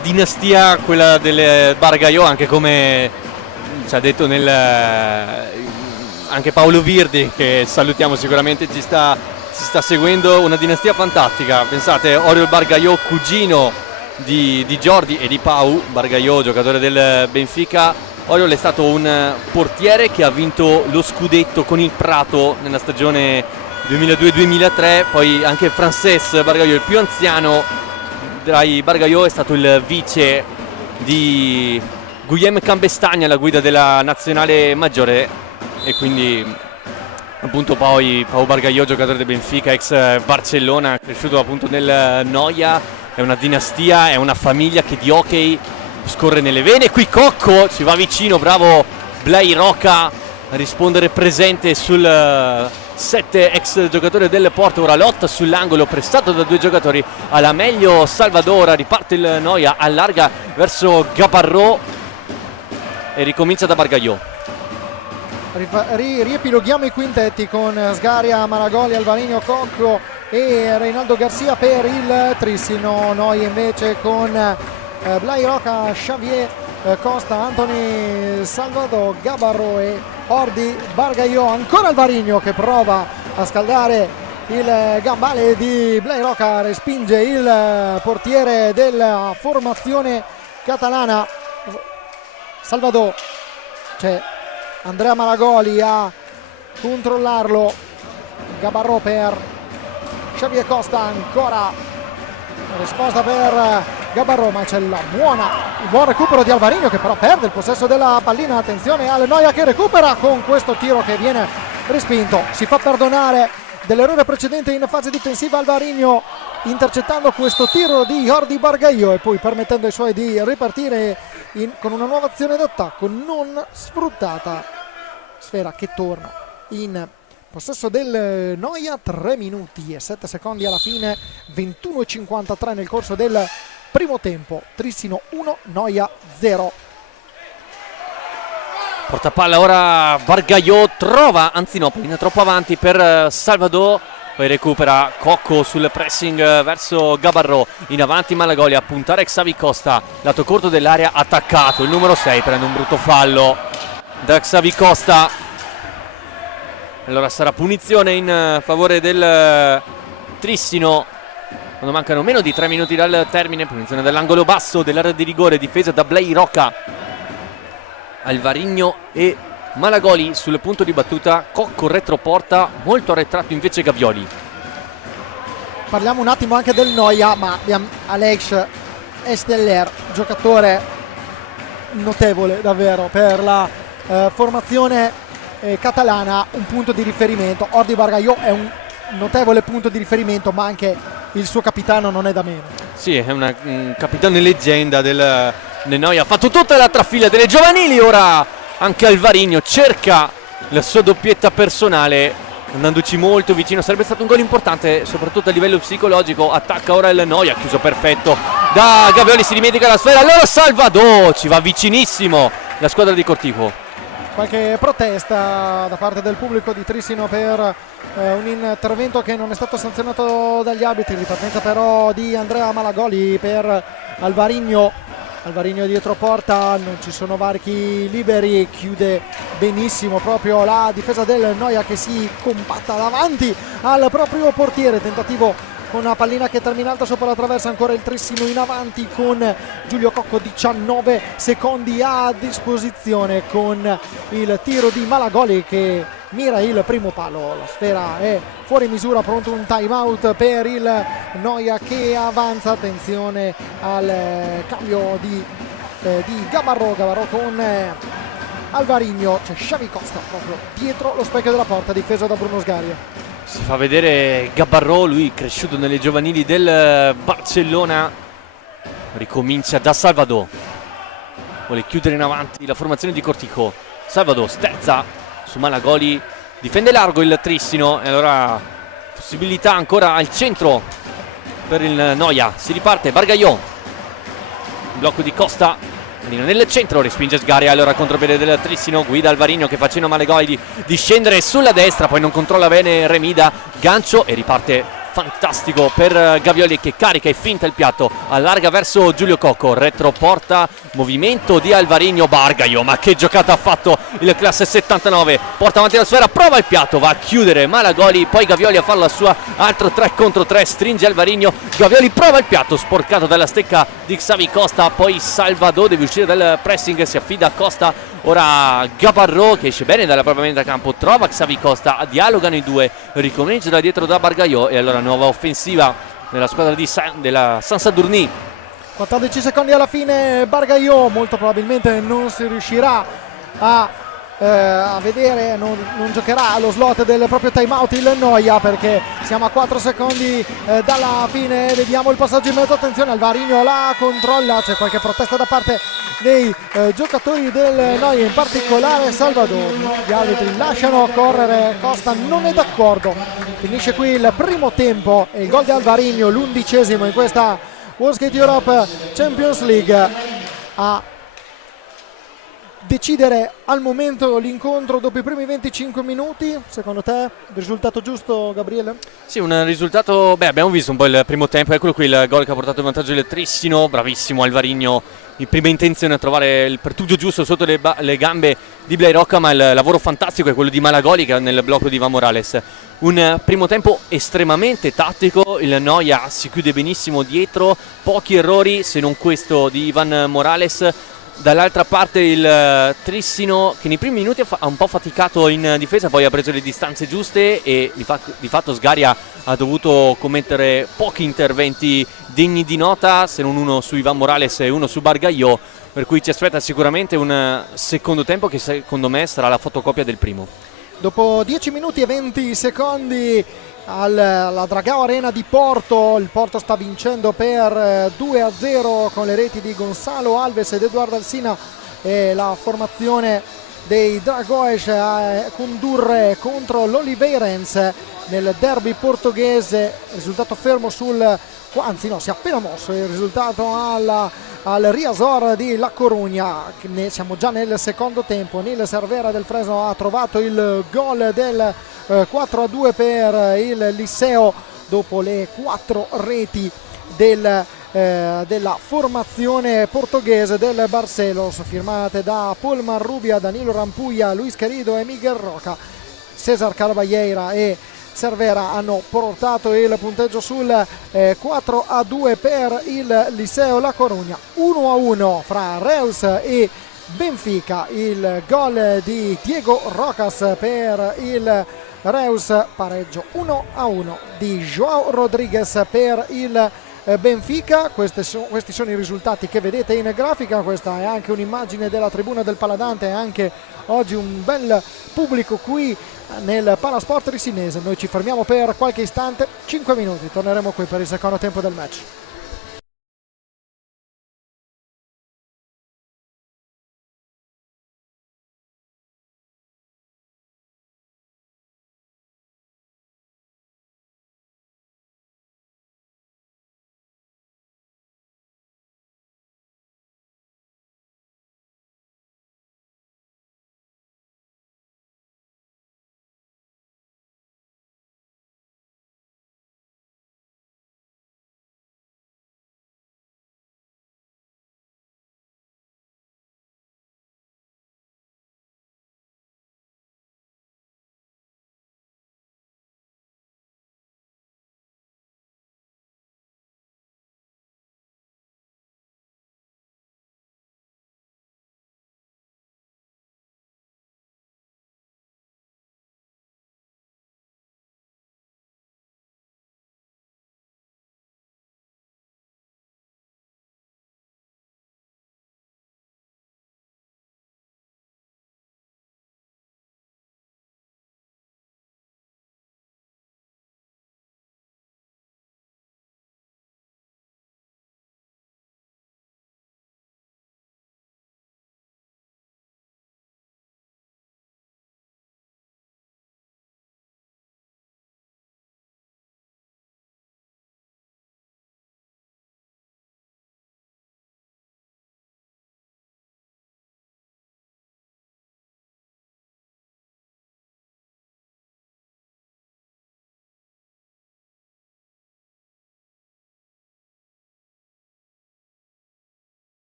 dinastia quella del Bargaiò, anche come ci ha detto anche Paolo Virdi, che salutiamo, sicuramente ci sta seguendo. Una dinastia fantastica. Pensate, Oriol Bargaiò, cugino di Jordi e di Pau Bargaiò, giocatore del Benfica. Oriol è stato un portiere che ha vinto lo scudetto con il Prato nella stagione 2002-2003, poi anche Frances Bargaiò, il più anziano tra i Bargaiò, è stato il vice di Guillem Cambestagna alla guida della nazionale maggiore, e quindi appunto poi Pau Bargaiò, giocatore del Benfica, ex Barcellona, cresciuto appunto nel Noia. È una dinastia, è una famiglia che di hockey scorre nelle vene. Qui Cocco ci va vicino, bravo Blai Roca a rispondere presente sul 7 ex giocatore del Porto. Ora lotta sull'angolo prestato da due giocatori, alla meglio Salvador, riparte il Noia, allarga verso Gabarrò e ricomincia da Bargaiò. Riepiloghiamo i quintetti con Sgaria, Malagoli, Alvarino, Cocco e Reinaldo Garcia per il Trissino. Noi invece con Blai Roca, Xavier Costa, Anthony Salvador, Gabarrò e Ordi Bargaiò. Ancora Alvarino che prova a scaldare il gambale di Blai Roca, respinge il portiere della formazione catalana. Salvador, c'è Andrea Malagoli a controllarlo, Gabarrò per Xavier Costa, ancora risposta per Gabarrò, ma c'è il buon recupero di Alvarino che però perde il possesso della pallina. Attenzione al Noia che recupera con questo tiro che viene respinto. Si fa perdonare dell'errore precedente in fase difensiva Alvarino, intercettando questo tiro di Ordi Bargaiò e poi permettendo ai suoi di ripartire con una nuova azione d'attacco non sfruttata. Sfera che torna in possesso del Noia. 3 minuti e 7 secondi alla fine, 21:53 nel corso del primo tempo. Trissino 1, Noia 0. Portapalla ora Bargaiò, trova, anzi no, pallina troppo avanti per Salvador, poi recupera Cocco sul pressing verso Gabarrò, in avanti Malagoli a puntare Xavi Costa, lato corto dell'area, attaccato il numero 6, prende un brutto fallo da Xavi Costa. Allora sarà punizione in favore del Trissino quando mancano meno di 3 minuti dal termine. Punizione dall'angolo basso dell'area di rigore, difesa da Blai Roca. Alvarino e Malagoli sul punto di battuta, Cocco retroporta, molto arretrato invece Gavioli. Parliamo un attimo anche del Noia, ma abbiamo Alex Esteller, giocatore notevole davvero per la formazione catalana un punto di riferimento. Ordi Bargaio è un notevole punto di riferimento, ma anche il suo capitano non è da meno. Sì, è un capitano leggenda del Noia. Ha fatto tutta la trafila delle giovanili, ora anche Alvarinho cerca la sua doppietta personale, andandoci molto vicino. Sarebbe stato un gol importante soprattutto a livello psicologico. Attacca ora il Noia, chiuso perfetto da Gavioli, si dimentica la sfera, allora Salvador ci va vicinissimo la squadra di Cortijo. Qualche protesta da parte del pubblico di Trissino per un intervento che non è stato sanzionato dagli arbitri. Ripartenza però di Andrea Malagoli per Alvarinho. Alvarinho dietro porta, non ci sono varchi liberi, chiude benissimo proprio la difesa del Noia che si compatta davanti al proprio portiere. Tentativo con una pallina che termina alta sopra la traversa, ancora il Trissino in avanti con Giulio Cocco, 19 secondi a disposizione con il tiro di Malagoli che mira il primo palo. La sfera è fuori misura, pronto un time out per il Noia che avanza. Attenzione al cambio di Gabarro con Alvarinho. C'è Xavi Costa proprio dietro lo specchio della porta, difeso da Bruno Sgaria. Si fa vedere Gabarro, lui cresciuto nelle giovanili del Barcellona. Ricomincia da Salvador, vuole chiudere in avanti la formazione di Cortijo. Salvador stezza su Malagoli, difende largo il Trissino e allora possibilità ancora al centro per il Noia. Si riparte, Bargaio, blocco di Costa nel centro, respinge Sgaria, allora contropiede del Trissino, guida Alvarinho che facendo Malagoli di scendere sulla destra, poi non controlla bene Remida, gancio e riparte fantastico per Gavioli che carica e finta il piatto, allarga verso Giulio Cocco, retroporta, movimento di Alvarinho, Bargaio, ma che giocata ha fatto il classe 79, porta avanti la sfera, prova il piatto, va a chiudere Malagoli, poi Gavioli a fare la sua, altro 3 contro 3, stringe Alvarinho, Gavioli prova il piatto, sporcato dalla stecca di Xavi Costa, poi Salvador deve uscire dal pressing, si affida a Costa, ora Gabarro che esce bene dalla propria metà campo, trova Xavi Costa, dialogano i due, ricomincia da dietro da Bargaio e allora nuova offensiva nella squadra della San Sadurní. 14 secondi alla fine, Bargaio molto probabilmente non si riuscirà a vedere, non giocherà allo slot del proprio timeout il Noia perché siamo a 4 secondi dalla fine. Vediamo il passaggio in mezzo, attenzione, Alvarinho la controlla, c'è qualche protesta da parte dei giocatori del Noia, in particolare Salvador. Gli arbitri lasciano correre, Costa non è d'accordo. Finisce qui il primo tempo e il gol di Alvarinho, l'11° in questa World Skate Europe Champions League, a decidere al momento l'incontro dopo i primi 25 minuti. Secondo te il risultato giusto, Gabriele? Sì, un risultato, abbiamo visto un po' il primo tempo, eccolo qui il gol che ha portato in vantaggio il Trissino, bravissimo Alvarinho in prima intenzione a trovare il pertugio giusto sotto le gambe di Blay Rocca, ma il lavoro fantastico è quello di Malagoli che è nel blocco di Ivan Morales. Un primo tempo estremamente tattico, il Noia si chiude benissimo dietro, pochi errori se non questo di Ivan Morales. Dall'altra parte il Trissino che nei primi minuti ha un po' faticato in difesa, poi ha preso le distanze giuste e di fatto Sgaria ha dovuto commettere pochi interventi degni di nota, se non uno su Ivan Morales e uno su Bargaio, per cui ci aspetta sicuramente un secondo tempo che secondo me sarà la fotocopia del primo. Dopo 10 minuti e 20 secondi alla Dragao Arena di Porto, il Porto sta vincendo per 2-0 con le reti di Gonzalo Alves ed Eduardo Alsina, e la formazione dei Dragões a condurre contro l'Oliveirense nel derby portoghese. Risultato fermo anzi no, si è appena mosso il risultato al Riazor di La Coruña. Siamo già nel secondo tempo, Nil Cervera del Fresno ha trovato il gol del 4-2 per il Liceo dopo le 4 reti della formazione portoghese del Barcelos, firmate da Paul Marrubia, Danilo Rampuia, Luis Querido e Miguel Roca. Cesar Carballeira e Cervera hanno portato il punteggio sul 4-2 per il Liceo La Coruña. 1-1 fra Reus e Benfica, il gol di Diego Rocas per il Reus, pareggio 1-1 di João Rodrigues per il Benfica. Questi sono i risultati che vedete in grafica. Questa è anche un'immagine della tribuna del Paladante, anche oggi un bel pubblico qui nel Palasport Risinese. Noi ci fermiamo per qualche istante, 5 minuti, torneremo qui per il secondo tempo del match.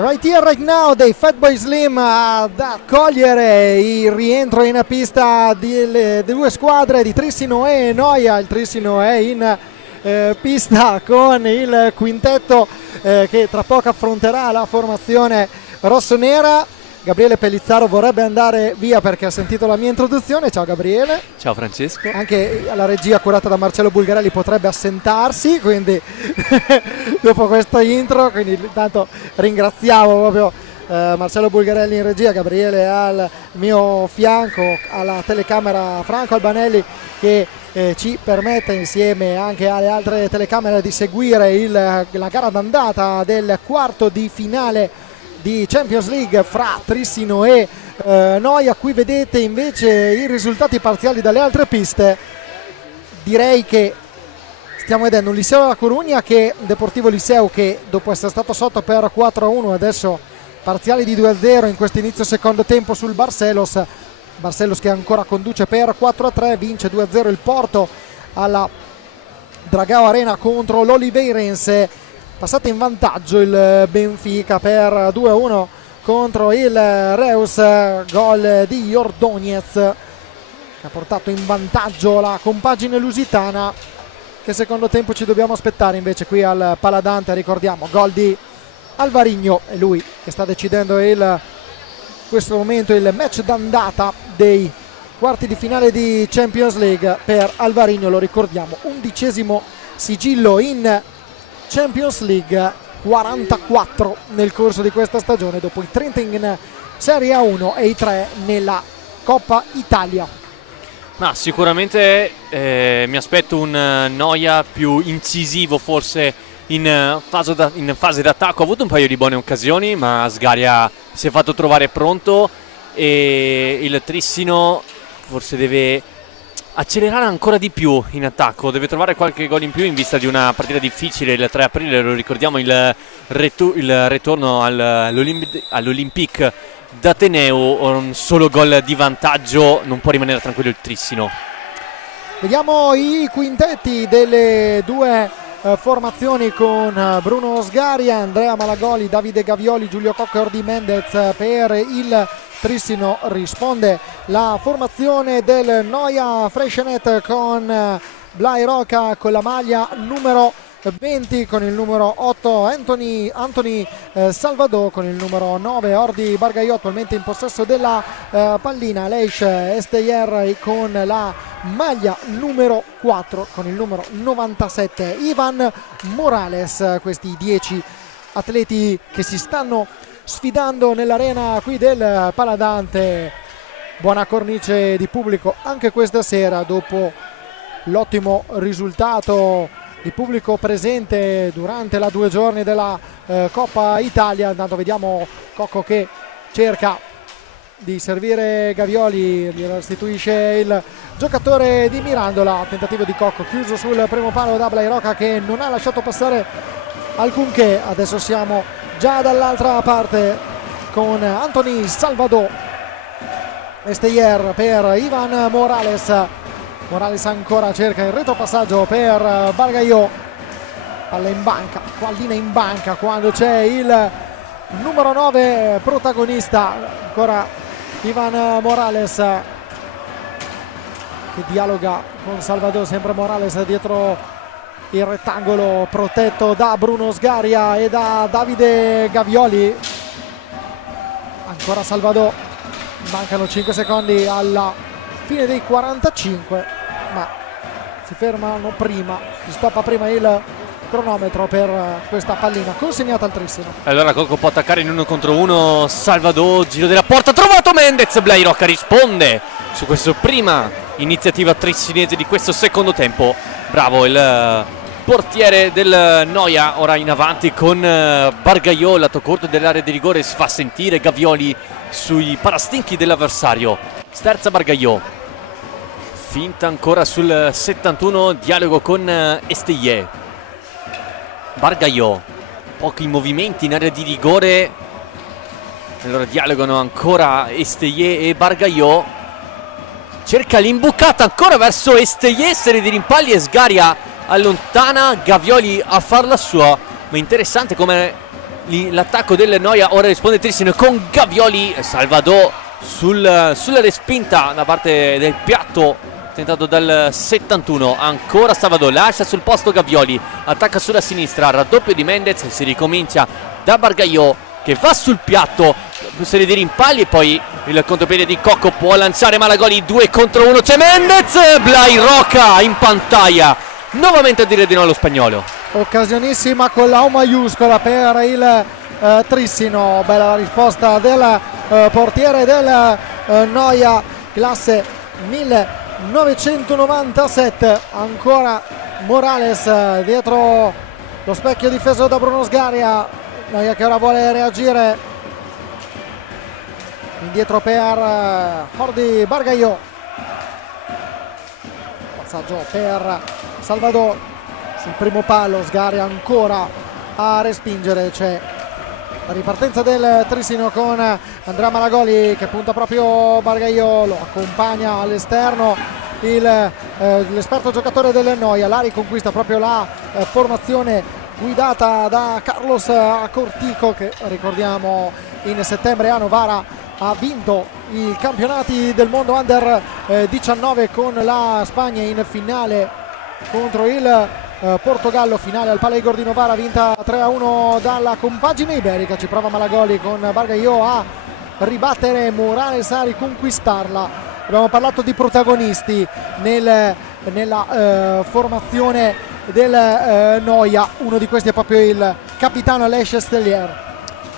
Right Here Right Now dei Fatboy Slim ad accogliere il rientro in pista delle due squadre di Trissino e Noia. Il Trissino è in pista con il quintetto che tra poco affronterà la formazione rossonera. Gabriele Pellizzaro vorrebbe andare via perché ha sentito la mia introduzione. Ciao Gabriele. Ciao Francesco. Anche la regia curata da Marcello Bulgarelli potrebbe assentarsi, quindi dopo questa intro, quindi intanto ringraziamo proprio Marcello Bulgarelli in regia, Gabriele al mio fianco, alla telecamera Franco Albanelli che ci permette insieme anche alle altre telecamere di seguire la gara d'andata del quarto di finale di Champions League fra Trissino e Noia. Qui vedete invece i risultati parziali dalle altre piste. Direi che stiamo vedendo un Liceo della Corugna che Deportivo Liceo che dopo essere stato sotto per 4-1 adesso parziali di 2-0 in questo inizio secondo tempo sul Barcelos che ancora conduce per 4-3, vince 2-0 il Porto alla Dragao Arena contro l'Oliveirense. Passato in vantaggio il Benfica per 2-1 contro il Reus, gol di Ordóñez che ha portato in vantaggio la compagine lusitana. Che secondo tempo ci dobbiamo aspettare invece qui al Paladante? Ricordiamo, gol di Alvarinho, è lui che sta decidendo in questo momento il match d'andata dei quarti di finale di Champions League. Per Alvarinho, lo ricordiamo, 11° sigillo in Champions League, 44 nel corso di questa stagione dopo i 30 in Serie A1 e i 3 nella Coppa Italia. Ma sicuramente mi aspetto un Noia più incisivo forse in fase d'attacco. Ha avuto un paio di buone occasioni ma Sgaria si è fatto trovare pronto e il Trissino forse deve accelerare ancora di più in attacco, deve trovare qualche gol in più in vista di una partita difficile il 3 aprile, lo ricordiamo, il ritorno all'Olympique d'Ateneo. Un solo gol di vantaggio, non può rimanere tranquillo il Trissino. Vediamo i quintetti delle due formazioni con Bruno Sgaria, Andrea Malagoli, Davide Gavioli, Giulio Cocca e Ordi Mendez. Per il Trissino risponde la formazione del Noia Freixenet con Blai Roca con la maglia numero 20, con il numero 8 Anthony Salvador, con il numero 9 Ordi Bargaio, attualmente in possesso della pallina Leish Esteyer con la maglia numero 4, con il numero 97 Ivan Morales. Questi 10 atleti che si stanno sfidando nell'arena qui del Paladante. Buona cornice di pubblico anche questa sera dopo l'ottimo risultato di pubblico presente durante la 2 giorni della Coppa Italia. Intanto vediamo Cocco che cerca di servire Gavioli, gli restituisce il giocatore di Mirandola. Tentativo di Cocco chiuso sul primo palo da Blai Roca che non ha lasciato passare alcunché. Adesso siamo già dall'altra parte con Anthony Salvador, Esteyer per Ivan Morales. Morales ancora cerca il retropassaggio per Bargaio, palla in banca, pallina in banca quando c'è il numero 9 protagonista, ancora Ivan Morales che dialoga con Salvador, sempre Morales dietro il rettangolo protetto da Bruno Sgaria e da Davide Gavioli. Ancora Salvador, mancano 5 secondi alla fine dei 45, ma si fermano prima, si stoppa prima il cronometro per questa pallina consegnata al Trissino. Allora Cocco può attaccare in 1 contro 1, Salvador, giro della porta, trovato Mendez, Blai Roca risponde su questa prima iniziativa trissinese di questo secondo tempo. Bravo il portiere del Noia, ora in avanti con Bargaio, lato corto dell'area di rigore, si fa sentire Gavioli sui parastinchi dell'avversario, sterza Bargaio, finta ancora sul 71, dialogo con Esteyer. Bargaio, pochi movimenti in area di rigore, allora dialogano ancora Esteyer e Bargaio, cerca l'imbucata ancora verso Esteyer, serie di rimpalli e Sgaria allontana Gavioli a farla sua. Ma interessante come l'attacco del Noia. Ora risponde Trissino con Gavioli. Salvador sulla respinta da parte del piatto tentato dal 71. Ancora Salvador, lascia sul posto Gavioli, attacca sulla sinistra, raddoppio di Mendez, si ricomincia da Bargaio che va sul piatto, una serie di rimpalli e poi il contropiede di Cocco, può lanciare Malagoli, 2 contro 1, c'è Mendez, Blai Roca in pantaia, nuovamente a dire di no allo spagnolo. Occasionissima con la O maiuscola per il Trissino. Bella la risposta del portiere del Noia, classe 1997. Ancora Morales dietro lo specchio difeso da Bruno Sgaria. Noia che ora vuole reagire, indietro per Jordi Bargaio, passaggio per Salvador sul primo palo, Sgaria ancora a respingere, c'è la ripartenza del Trissino con Andrea Malagoli che punta proprio Bargaio, lo accompagna all'esterno l'esperto giocatore del Noia, la riconquista proprio la formazione guidata da Carlos Cortico che ricordiamo in settembre a Novara ha vinto i campionati del mondo under 19 con la Spagna in finale contro il Portogallo, finale al Palais di Novara vinta 3-1 dalla compagine iberica. Ci prova Malagoli con Bargaio a ribattere Morales, a riconquistarla. Abbiamo parlato di protagonisti nella formazione del Noia, uno di questi è proprio il capitano Aleix Stellier.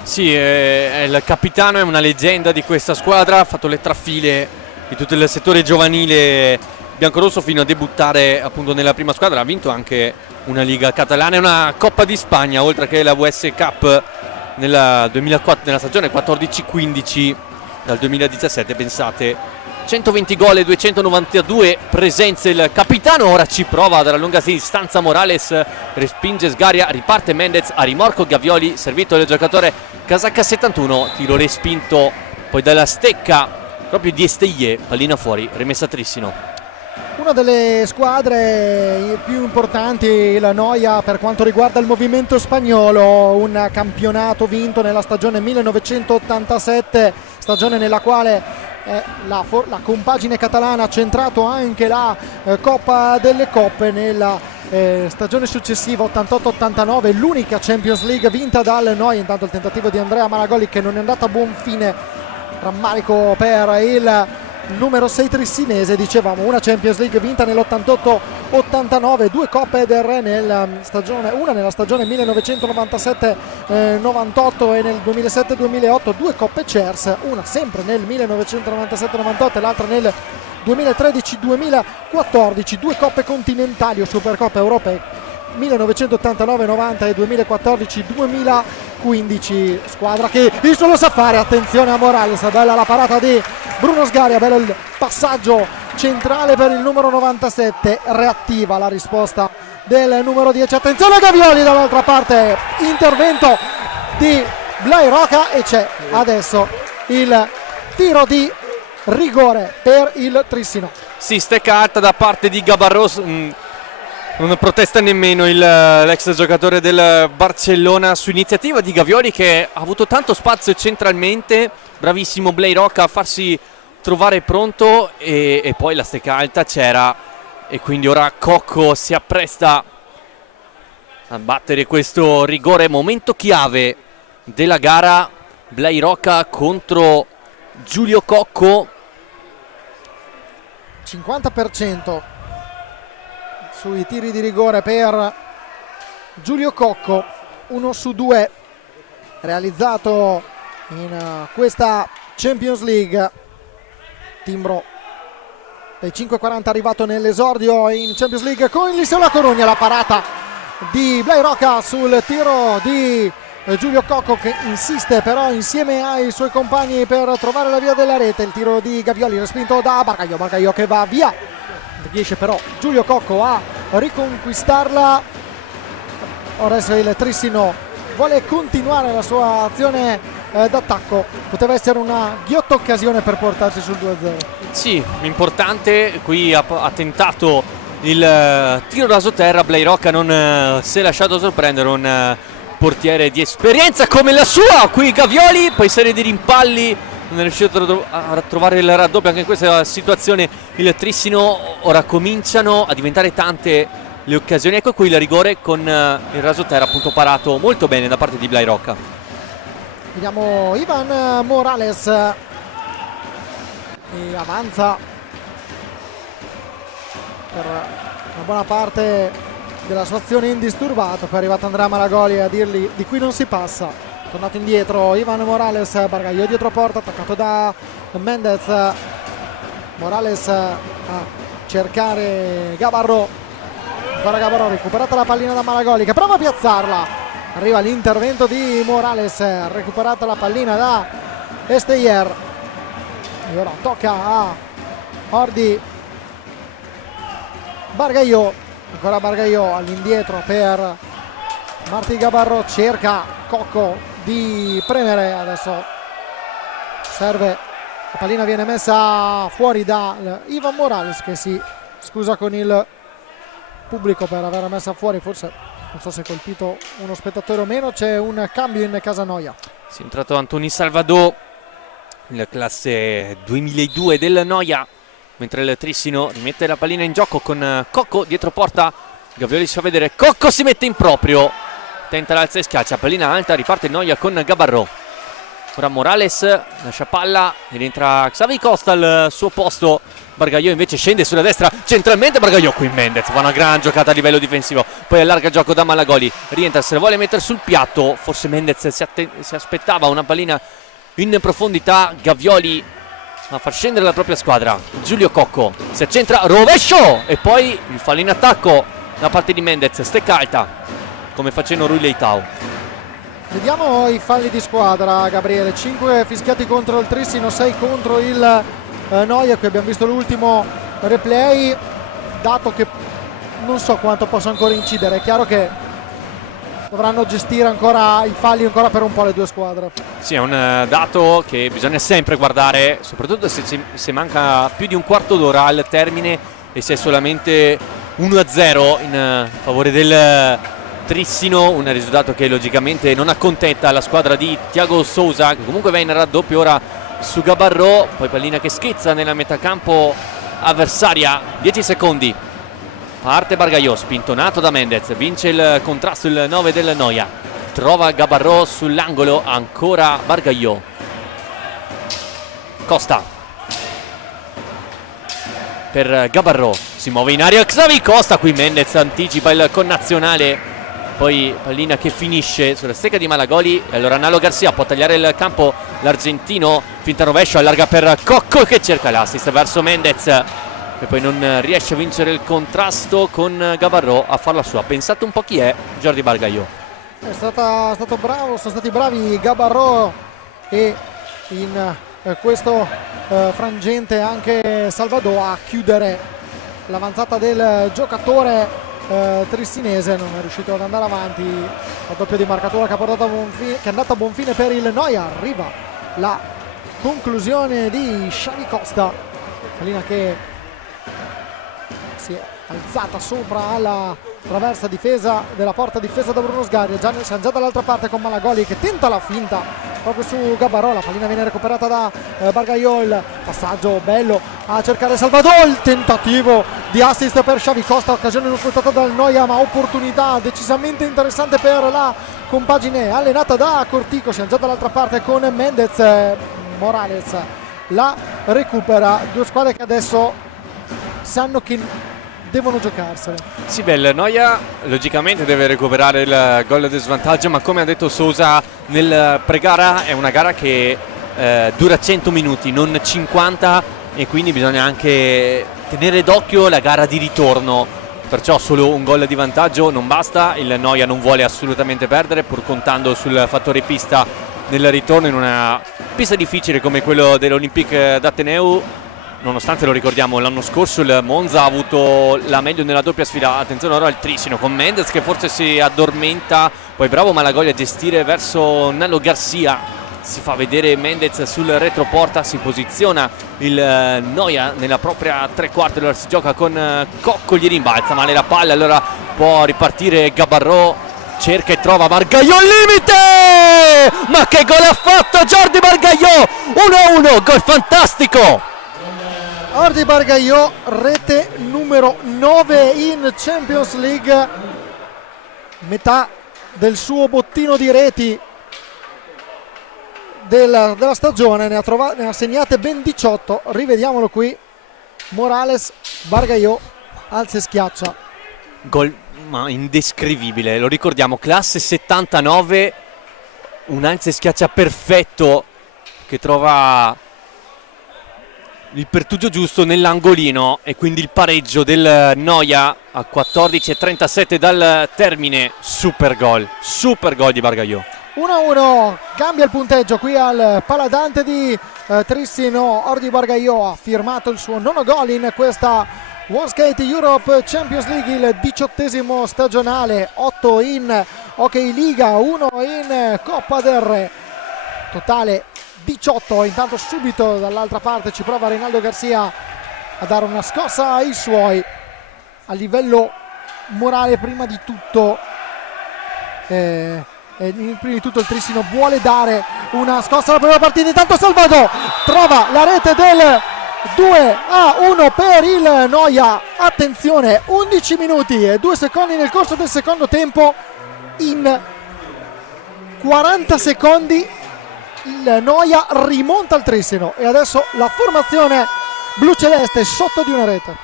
Sì, è il capitano, è una leggenda di questa squadra, ha fatto le trafile di tutto il settore giovanile biancorosso fino a debuttare appunto nella prima squadra, ha vinto anche una Liga Catalana e una Coppa di Spagna, oltre che la WS Cup nella stagione 14-15 dal 2017, pensate, 120 gol e 292 presenze il capitano. Ora ci prova dalla lunga distanza Morales, respinge Sgaria, riparte Mendez a rimorco Gavioli, servito del giocatore casacca 71, tiro respinto poi dalla stecca proprio di Esteie, pallina fuori, rimessa Trissino. Una delle squadre più importanti, il Noia, per quanto riguarda il movimento spagnolo, un campionato vinto nella stagione 1987, stagione nella quale la compagine catalana ha centrato anche la Coppa delle Coppe. Nella stagione successiva 88-89 l'unica Champions League vinta dal Noia. Intanto il tentativo di Andrea Malagoli che non è andato a buon fine, rammarico per il numero 6 trissinese. Dicevamo una Champions League vinta nell'88-89, 2 Coppe del Re nella stagione, una nella stagione 1997-98 e nel 2007-2008, 2 Coppe CERS, una sempre nel 1997-98 e l'altra nel 2013-2014, 2 Coppe continentali o Supercoppe europee 1989-90 e 2014-2015. Squadra che il suo lo sa fare, attenzione a Morales, bella la parata di Bruno Sgaria, bello il passaggio centrale per il numero 97, reattiva la risposta del numero 10, attenzione a Gavioli dall'altra parte, intervento di Blai Roca e c'è adesso il tiro di rigore per il Trissino. Sì, stecca alta da parte di Gabarros, non protesta nemmeno l'ex giocatore del Barcellona su iniziativa di Gavioli che ha avuto tanto spazio centralmente, bravissimo Blai Roca a farsi trovare pronto e poi la stecca alta c'era e quindi ora Cocco si appresta a battere questo rigore, momento chiave della gara. Blai Roca contro Giulio Cocco, 50% sui tiri di rigore per Giulio Cocco, 1 su 2 realizzato in questa Champions League. Timbro dei 5.40 arrivato nell'esordio in Champions League con il La Corugna, la parata di Blai Roca sul tiro di Giulio Cocco che insiste però insieme ai suoi compagni per trovare la via della rete. Il tiro di Gavioli respinto da Bargaio che va via, riesce però Giulio Cocco a riconquistarla. Adesso il Trissino vuole continuare la sua azione d'attacco, poteva essere una ghiotta occasione per portarsi sul 2-0. Sì, importante, qui ha tentato il tiro rasoterra, Blai Roca non si è lasciato sorprendere, un portiere di esperienza come la sua. Qui Gavioli, poi serie di rimpalli, non è riuscito a trovare il raddoppio anche in questa situazione il Trissino. Ora cominciano a diventare tante le occasioni. Ecco qui il rigore con il rasoterra appunto parato molto bene da parte di Blai Rocca. Vediamo Ivan Morales e avanza per una buona parte della sua azione indisturbato. Poi è arrivato Andrea Malagoli a dirgli di qui non si passa. Tornato indietro Ivan Morales, Bargaglio dietro porta, attaccato da Mendez. Morales a cercare Gabarro, ancora Gabarro, recuperata la pallina da Malagoli che prova a piazzarla. Arriva l'intervento di Morales, recuperata la pallina da Esteyer e ora tocca a Ordi. Bargaglio, ancora Bargaglio all'indietro per Martí Gabarro, cerca Cocco di premere, adesso serve, la pallina viene messa fuori da Ivan Morales che si scusa con il pubblico per aver messa fuori, forse non so se ha colpito uno spettatore o meno. C'è un cambio in casa Noia. Si è entrato Antoni Salvador, la classe 2002 del Noia, mentre il Trissino rimette la pallina in gioco con Cocco dietro porta. Gavioli si fa vedere, Cocco si mette in proprio, tenta l'alza e schiaccia, pallina alta, riparte il Noia con Gabarro. Ora Morales lascia palla ed entra Xavi Costa al suo posto. Bargaglio invece scende sulla destra centralmente. Bargaglio qui Mendez fa una gran giocata a livello difensivo, poi allarga il gioco da Malagoli, rientra, se la vuole mettere sul piatto, forse Mendez si aspettava una pallina in profondità. Gavioli a far scendere la propria squadra. Giulio Cocco si accentra, rovescio e poi il fallo in attacco da parte di Mendez, stecca alta come facendo Rui Leitao. Vediamo i falli di squadra, Gabriele. 5 fischiati contro il Trissino, 6 contro il Noia. Qui abbiamo visto l'ultimo replay, dato che non so quanto possa ancora incidere. È chiaro che dovranno gestire ancora i falli ancora per un po' le due squadre. Sì, è un dato che bisogna sempre guardare, soprattutto se manca più di un quarto d'ora al termine e se è solamente 1-0 in favore del Trissino, un risultato che logicamente non accontenta la squadra di Thiago Sousa, che comunque va in raddoppio ora su Gabarro, poi pallina che schizza nella metà campo avversaria. 10 secondi, parte Bargaglio, spintonato da Mendez, vince il contrasto il 9 del Noia, trova Gabarro sull'angolo, ancora Bargaglio, Costa per Gabarro, si muove in aria Xavi Costa, qui Mendez anticipa il connazionale, poi pallina che finisce sulla stecca di Malagoli e allora Nalo Garcia può tagliare il campo, l'argentino, finta rovescio, allarga per Cocco che cerca l'assist verso Mendez e poi non riesce a vincere il contrasto con Gabarro, a farla sua. Pensate un po' chi è Jordi Bargaglio. È stato bravo, sono stati bravi Gabarro e in questo frangente anche Salvador a chiudere l'avanzata del giocatore trissinese. Non è riuscito ad andare avanti, la doppia di marcatura che ha portato a buon fine, che è andata a buon fine per il Noia. Arriva la conclusione di Xavi Costa, pallina che si è alzata sopra alla traversa difesa della porta difesa da Bruno Sgarri. Siamo già dall'altra parte con Malagoli che tenta la finta proprio su Gabarro, la pallina viene recuperata da Bargaglio, il passaggio bello a cercare Salvador, il tentativo di assist per Xavi Costa, occasione non sfruttata dal Noia ma opportunità decisamente interessante per la compagine allenata da Cortico. Siamo già dall'altra parte con Mendez, Morales la recupera, due squadre che adesso sanno che devono giocarsene. Sì, beh, Noia logicamente deve recuperare il gol di svantaggio, ma come ha detto Sousa nel pre-gara è una gara che dura 100 minuti, non 50, e quindi bisogna anche tenere d'occhio la gara di ritorno, perciò solo un gol di vantaggio non basta. Il Noia non vuole assolutamente perdere, pur contando sul fattore pista nel ritorno in una pista difficile come quello dell'Olympique d'Ateneu. Nonostante, lo ricordiamo, l'anno scorso il Monza ha avuto la meglio nella doppia sfida. Attenzione ora al Trissino con Mendez che forse si addormenta, poi bravo Malagoli a gestire verso Nalo Garcia, si fa vedere Mendez sul retroporta, si posiziona il Noia nella propria tre quarti, allora si gioca con Cocco, gli rimbalza male la palla, allora può ripartire Gabarro cerca e trova Bargaglio al limite, ma che gol ha fatto Jordi Bargaglio, 1-1, gol fantastico. Jordi Bargaglio, rete numero 9 in Champions League, metà del suo bottino di reti della stagione, ne ha segnate ben 18. Rivediamolo qui, Morales, Bargaglio, alza e schiaccia. Gol ma indescrivibile, lo ricordiamo, classe 79, un alza e schiaccia perfetto che trova il pertugio giusto nell'angolino e quindi il pareggio del Noia a 14:37 dal termine. Super gol di Bargaglio. 1-1, cambia il punteggio qui al Paladante di Trissino. Jordi Bargaglio ha firmato il suo nono gol in questa One Skate Europe Champions League, il 18° stagionale, 8 in Hockey Liga, 1 in Coppa del Re, totale 18. Intanto subito dall'altra parte ci prova Reinaldo Garcia a dare una scossa ai suoi. A livello morale prima di tutto il Trissino vuole dare una scossa alla prima partita. Intanto Salvador trova la rete del 2-1 per il Noia. Attenzione, 11 minuti e 2 secondi nel corso del secondo tempo. In 40 secondi il Noia rimonta il Trissino e adesso la formazione blu-celeste sotto di una rete.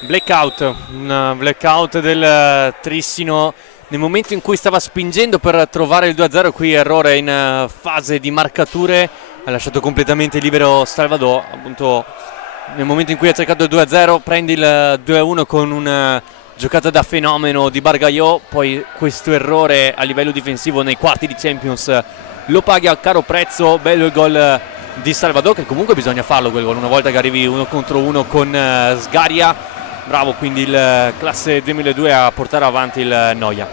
Un blackout del Trissino nel momento in cui stava spingendo per trovare il 2-0. Qui errore in fase di marcature, ha lasciato completamente libero Salvador. Appunto nel momento in cui ha cercato il 2-0 prende il 2-1 con una giocata da fenomeno di Bargaglio. Poi questo errore a livello difensivo nei quarti di Champions lo paghi a caro prezzo. Bello il gol di Salvador, che comunque bisogna farlo quel gol una volta che arrivi 1 contro 1 con Sgaria. Bravo quindi il classe 2002 a portare avanti il Noia.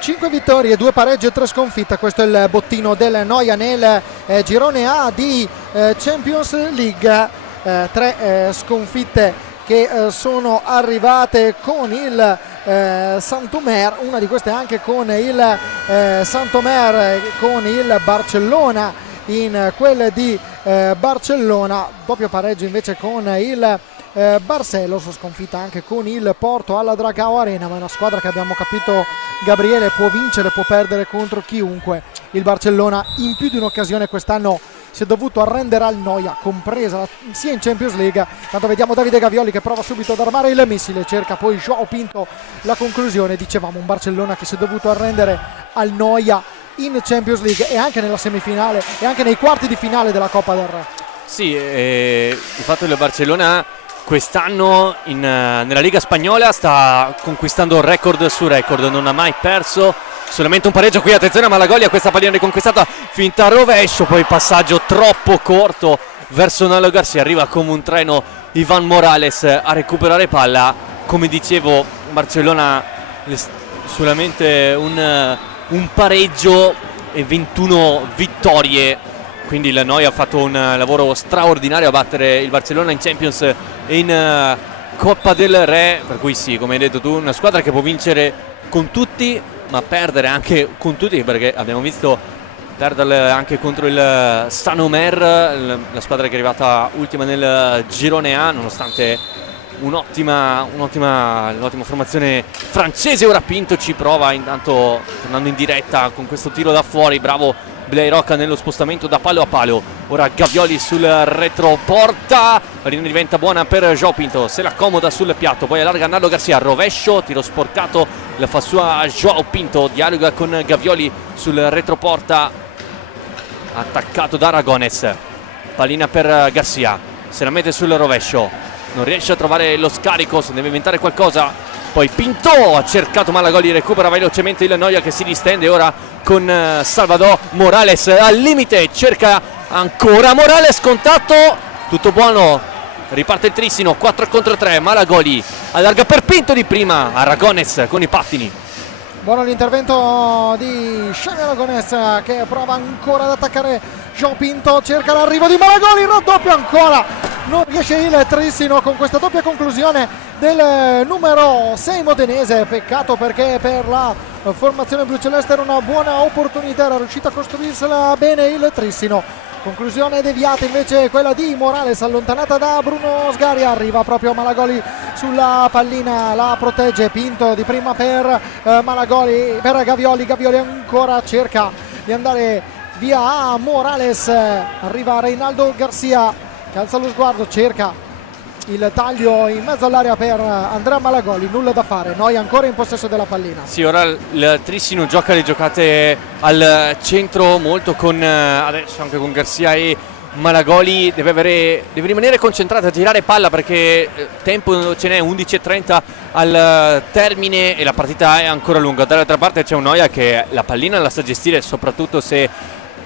5 vittorie, 2 pareggi e 3 sconfitte, questo è il bottino del Noia nel girone A di Champions League. 3 sconfitte che sono arrivate con il Saint-Omer, una di queste anche con il Saint-Omer, con il Barcellona in quelle di Barcellona, doppio pareggio invece con il Barcelos, sconfitta anche con il Porto alla Dragao Arena, ma è una squadra che abbiamo capito, Gabriele, può vincere, può perdere contro chiunque. Il Barcellona in più di un'occasione quest'anno si è dovuto arrendere al Noia, compresa sia in Champions League. Tanto vediamo Davide Gavioli che prova subito ad armare il missile, cerca poi Joao Pinto la conclusione. Dicevamo un Barcellona che si è dovuto arrendere al Noia in Champions League e anche nella semifinale e anche nei quarti di finale della Coppa del Re. Sì, di fatto il Barcellona quest'anno nella Liga Spagnola sta conquistando record su record, non ha mai perso, solamente un pareggio. Qui attenzione a Malagoli, a questa pallina riconquistata, finta rovescio, poi passaggio troppo corto verso Nalo Garcia, arriva come un treno Ivan Morales a recuperare palla. Come dicevo, Barcellona solamente un pareggio e 21 vittorie, quindi il Noia ha fatto un lavoro straordinario a battere il Barcellona in Champions e in Coppa del Re, per cui sì, come hai detto tu, una squadra che può vincere con tutti ma perdere anche con tutti, perché abbiamo visto perderle anche contro il Saint-Omer, la squadra che è arrivata ultima nel girone A, nonostante un'ottima formazione francese. Ora Pinto ci prova, intanto tornando in diretta con questo tiro da fuori, bravo Blairoca nello spostamento da palo a palo. Ora Gavioli sul retroporta, la linea diventa buona per Joao Pinto, se l'accomoda sul piatto, poi allarga Naldo Garcia, rovescio, tiro sporcato, la fa sua Joao Pinto, dialoga con Gavioli sul retroporta, attaccato da Aragones, pallina per Garcia, se la mette sul rovescio, non riesce a trovare lo scarico, se deve inventare qualcosa. Poi Pinto ha cercato Malagoli, recupera velocemente il Noia che si distende ora con Salvador. Morales al limite, cerca ancora Morales, contatto, tutto buono, riparte il Trissino, 4 contro 3, Malagoli allarga per Pinto di prima, Aragones con i pattini. Buono l'intervento di Xavi Aragones che prova ancora ad attaccare Joao Pinto, cerca l'arrivo di Malagoli, raddoppio ancora, non riesce il Trissino con questa doppia conclusione del numero 6 modenese. Peccato perché per la formazione bluceleste era una buona opportunità, era riuscita a costruirsela bene il Trissino. Conclusione deviata invece quella di Morales, allontanata da Bruno Sgaria, arriva proprio Malagoli sulla pallina, la protegge Pinto di prima per Malagoli, per Gavioli ancora cerca di andare via a Morales, arriva Reinaldo Garcia che alza lo sguardo, cerca il taglio in mezzo all'area per Andrea Malagoli, nulla da fare, Noia ancora in possesso della pallina. Sì, ora il Trissino gioca le giocate al centro molto con adesso anche con Garcia e Malagoli, deve rimanere concentrato a girare palla perché tempo ce n'è, 11:30 al termine e la partita è ancora lunga. Dall'altra parte c'è un Noia che la pallina la sa gestire, soprattutto se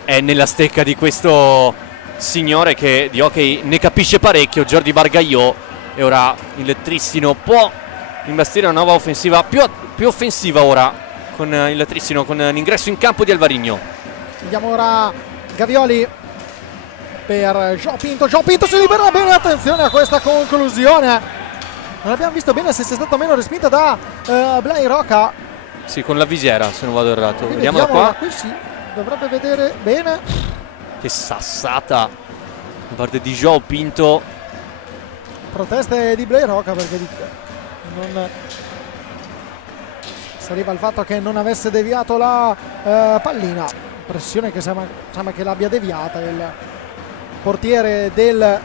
è nella stecca di questo signore che di hockey ne capisce parecchio, Jordi Bargagliò, e ora il Trissino può imbastire una nuova offensiva più offensiva ora con il Trissino, con l'ingresso in campo di Alvarinho. Vediamo ora Gavioli per João Pinto si libera bene, attenzione a questa conclusione, non abbiamo visto bene se sia stato meno respinta da Blay Rocca. Sì, con la visiera se non vado errato. Vediamola qua. Qui si dovrebbe vedere bene. Che sassata da parte di João Pinto. Proteste di Blay Rocca perché non si arriva al fatto che non avesse deviato la pallina, pressione che sembra che l'abbia deviata il portiere del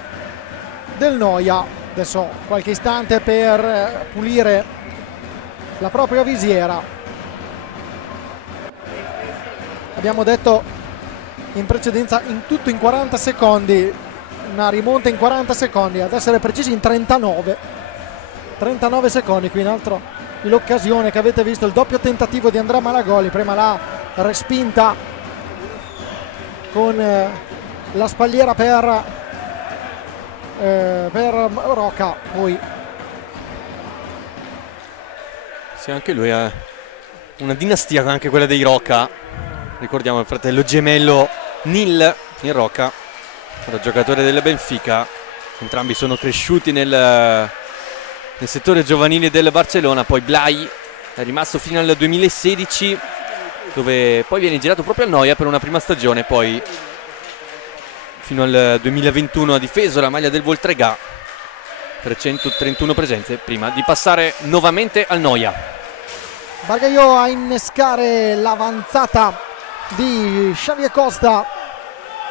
Noia. Adesso qualche istante per pulire la propria visiera. Abbiamo detto in precedenza in tutto in 40 secondi, una rimonta in 40 secondi, ad essere precisi in 39 secondi. Qui in altro l'occasione che avete visto, il doppio tentativo di Andrea Malagoli, prima la respinta con la spalliera per Rocca, poi sì, anche lui è una dinastia, anche quella dei Rocca. Ricordiamo il fratello gemello Nil Rocca, ora giocatore del Benfica. Entrambi sono cresciuti nel settore giovanile del Barcellona. Poi Blay è rimasto fino al 2016, dove poi viene girato proprio al Noia per una prima stagione. Poi fino al 2021 ha difeso la maglia del Voltregà, 331 presenze, prima di passare nuovamente al Noia. Bargagliò a innescare l'avanzata di Xavier Costa,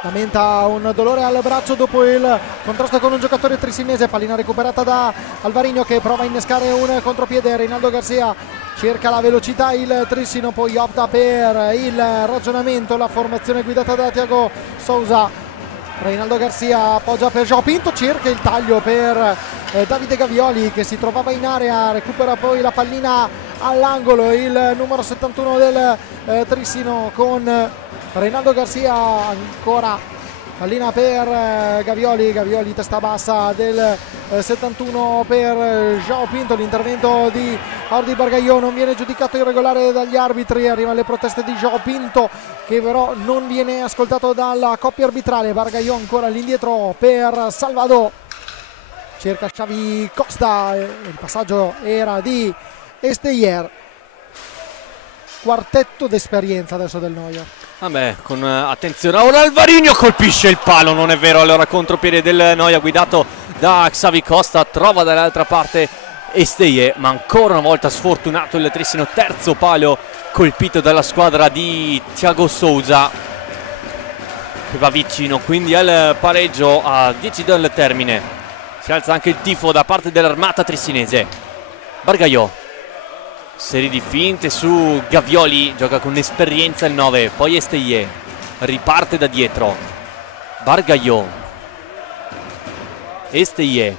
lamenta un dolore al braccio dopo il contrasto con un giocatore trissinese, pallina recuperata da Alvarinho che prova a innescare un contropiede. Reinaldo Garcia cerca la velocità, il Trissino poi opta per il ragionamento, la formazione guidata da Thiago Souza. Reinaldo Garcia appoggia per João Pinto, cerca il taglio per Davide Gavioli che si trovava in area, recupera poi la pallina all'angolo, il numero 71 del Trissino con Reinaldo Garcia, ancora pallina per Gavioli, testa bassa del 71 per João Pinto. L'intervento di Jordi Bargagliò non viene giudicato irregolare dagli arbitri, arrivano le proteste di João Pinto che però non viene ascoltato dalla coppia arbitrale. Bargagliò ancora all'indietro per Salvador, cerca Xavi Costa, il passaggio era di Esteyer. Quartetto d'esperienza adesso del Noia. Vabbè, con attenzione, ora Alvarinho colpisce il palo, non è vero, allora contropiede del Noia guidato da Xavi Costa, trova dall'altra parte Esteyer, ma ancora una volta sfortunato il Trissino, terzo palo colpito dalla squadra di Thiago Souza che va vicino quindi al pareggio a 10 dal termine. Si alza anche il tifo da parte dell'armata trissinese. Bargagliò, serie di finte su Gavioli, gioca con esperienza il 9, poi Esteyer riparte da dietro. Bargagliò, Esteyer,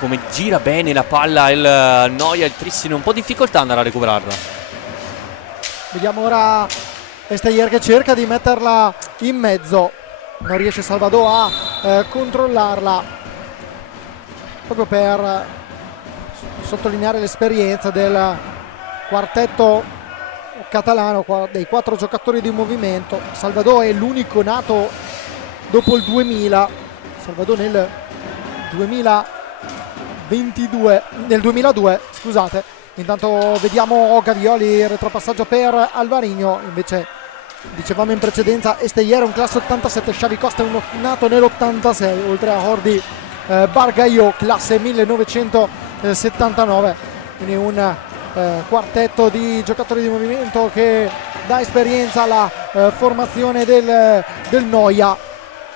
come gira bene la palla il Noia, il Trissino un po' difficoltà andare a recuperarla. Vediamo ora Esteyer che cerca di metterla in mezzo, non riesce Salvador a controllarla, proprio per sottolineare l'esperienza del quartetto catalano, dei 4 giocatori di movimento. Salvador è l'unico nato dopo il 2000, Salvador nel 2002, scusate, Intanto vediamo Gavioli, retropassaggio per Alvarinho. Invece dicevamo in precedenza Esteyer un classe 87, Xavi Costa è un nato nell'86, oltre a Jordi Bargaio classe 1979. Quindi un quartetto di giocatori di movimento che dà esperienza alla formazione del Noia.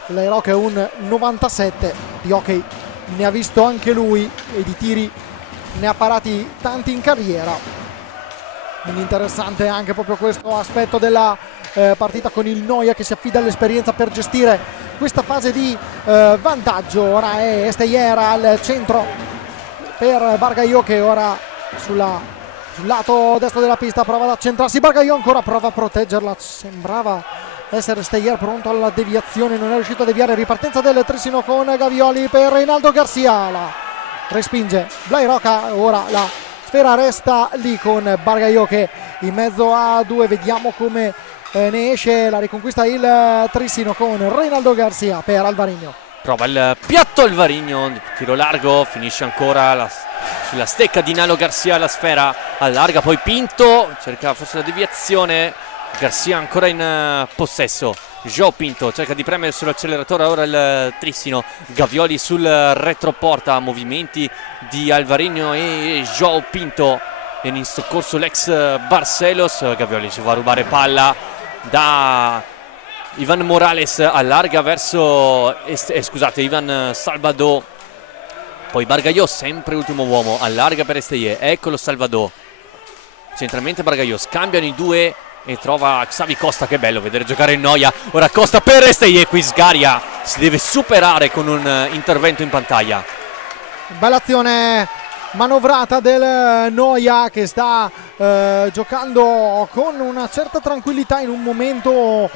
L'Airò che è un 97, di hockey ne ha visto anche lui e di tiri ne ha parati tanti in carriera. Quindi interessante anche proprio questo aspetto della partita, con il Noia che si affida all'esperienza per gestire questa fase di vantaggio. Ora è Esteyer al centro per Bargaio, che ora sul lato destro della pista prova ad accentrarsi. Bargaio ancora prova a proteggerla, sembrava essere Esteyer pronto alla deviazione, non è riuscito a deviare. Ripartenza del Trissino con Gavioli per Reinaldo Garcia, la respinge Blairoca. Ora la sfera resta lì con Bargaio che in mezzo a due, vediamo come ne esce. La riconquista il Trissino con Reinaldo Garcia per Alvarinho. Prova il piatto Alvarinho, tiro largo, finisce ancora sulla stecca di Nalo Garcia, la sfera allarga, poi Pinto cerca forse la deviazione. Garcia ancora in possesso, João Pinto cerca di premere sull'acceleratore, ora il Trissino. Gavioli sul retroporta, movimenti di Alvarinho e João Pinto, viene in soccorso l'ex Barcelos. Gavioli ci va a rubare palla da Ivan Morales, allarga verso Ivan Salvador, poi Bargaio sempre ultimo uomo, allarga per Esteyer, eccolo Salvador centralmente. Bargaio, scambiano i due e trova Xavi Costa. Che bello vedere giocare in Noia. Ora Costa per Esteyer, qui Sgaria si deve superare con un intervento in pantaglia. Bella azione manovrata del Noia, che sta giocando con una certa tranquillità in un momento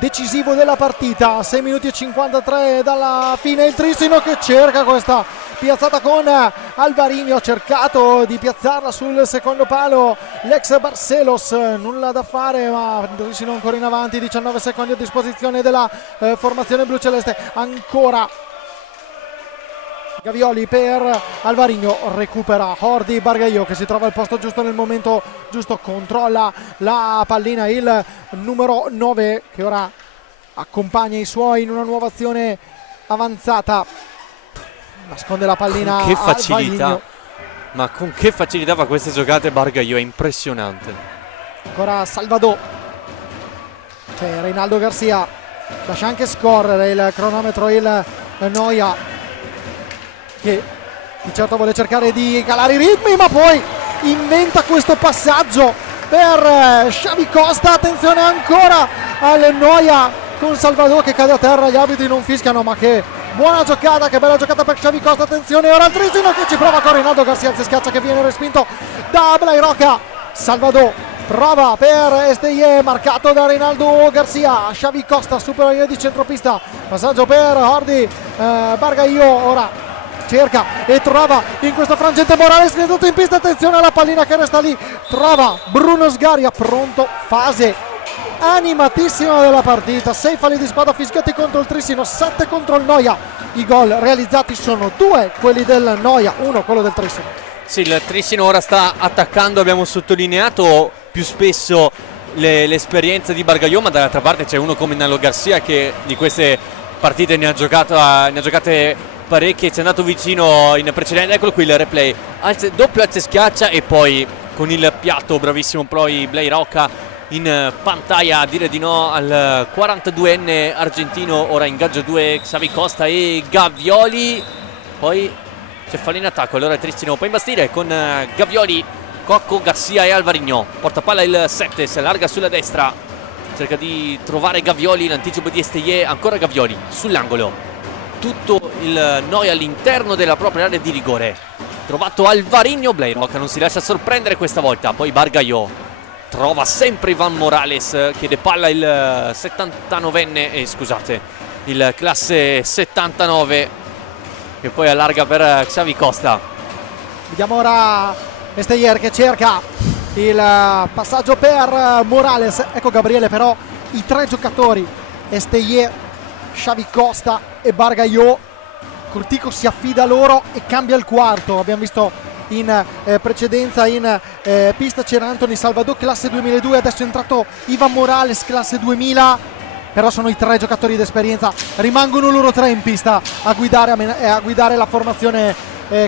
decisivo della partita. 6 minuti e 53 dalla fine. Il Trissino che cerca questa piazzata con Alvarinho, ha cercato di piazzarla sul secondo palo l'ex Barcelos, nulla da fare, ma Trissino ancora in avanti. 19 secondi a disposizione della formazione blu celeste. Ancora Gavioli per Alvarinho, recupera Jordi Bargaio che si trova al posto giusto nel momento giusto, controlla la pallina il numero 9 che ora accompagna i suoi in una nuova azione avanzata, nasconde la pallina. Con che facilità, Alvarinho. ma con che facilità fa queste giocate Bargaio, è impressionante. Ancora Salvador, c'è Reinaldo Garcia, lascia anche scorrere il cronometro il Noia, che di certo vuole cercare di calare i ritmi, ma poi inventa questo passaggio per Xavi Costa. Attenzione ancora al Noia con Salvador che cade a terra, gli arbitri non fischiano, ma che buona giocata, che bella giocata per Xavi Costa. Attenzione ora al Trissino che ci prova con Reinaldo Garcia, si schiaccia, che viene respinto da Blairoca. Salvador prova per Esteyer, marcato da Reinaldo Garcia. Xavi Costa supera la linea di centropista, passaggio per Jordi Bargaio, ora cerca e trova in questo frangente Morales che è andato in pista. Attenzione alla pallina che resta lì, trova Bruno Sgaria, pronto, fase animatissima della partita. 6 falli di squadra fischiati contro il Trissino, 7 contro il Noia. I gol realizzati sono 2 quelli del Noia, 1 quello del Trissino. Sì, il Trissino ora sta attaccando, abbiamo sottolineato più spesso l'esperienza di Bargaio, ma dall'altra parte c'è uno come Nalo Garcia che di queste partite ne ha giocate parecchie, ci è andato vicino in precedente. Eccolo qui il replay, doppio alza e schiaccia, e poi con il piatto bravissimo poi Blairoca in pantaglia a dire di no al 42enne argentino. Ora ingaggio 2 Xavi Costa e Gavioli, poi c'è fallo in attacco, allora Trissino può imbastire con Gavioli, Cocco, Garcia e Alvarinho. Porta palla il 7, si allarga sulla destra, cerca di trovare Gavioli, l'anticipo di Esteyer, ancora Gavioli sull'angolo, tutto il Noia all'interno della propria area di rigore, trovato Alvarinho. Blairoca non si lascia sorprendere questa volta, poi Bargaio trova sempre Ivan Morales, chiede palla il 79enne, scusate, il classe 79, che poi allarga per Xavi Costa. Vediamo ora Esteyer che cerca il passaggio per Morales. Ecco Gabriele, però i 3 giocatori Esteyer, Xavi Costa e Bargaio, Cortico si affida a loro e cambia il quarto. Abbiamo visto in precedenza in pista c'era Anthony Salvador classe 2002, adesso è entrato Ivan Morales classe 2000, però sono i 3 giocatori d'esperienza, rimangono loro 3 in pista a guidare la formazione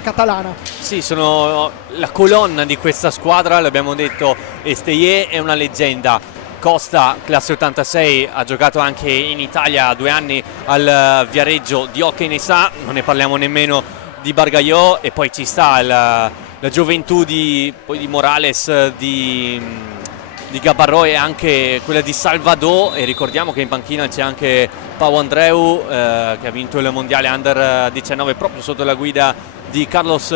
catalana. Sì, sono la colonna di questa squadra, l'abbiamo detto, Esteye è una leggenda. Costa, classe 86, ha giocato anche in Italia 2 anni al Viareggio di Hockey Neissà, non ne parliamo nemmeno di Bargaiò, e poi ci sta la gioventù di Morales, di Gabarro e anche quella di Salvador, e ricordiamo che in panchina c'è anche Pau Andreu che ha vinto il mondiale Under 19 proprio sotto la guida di Carlos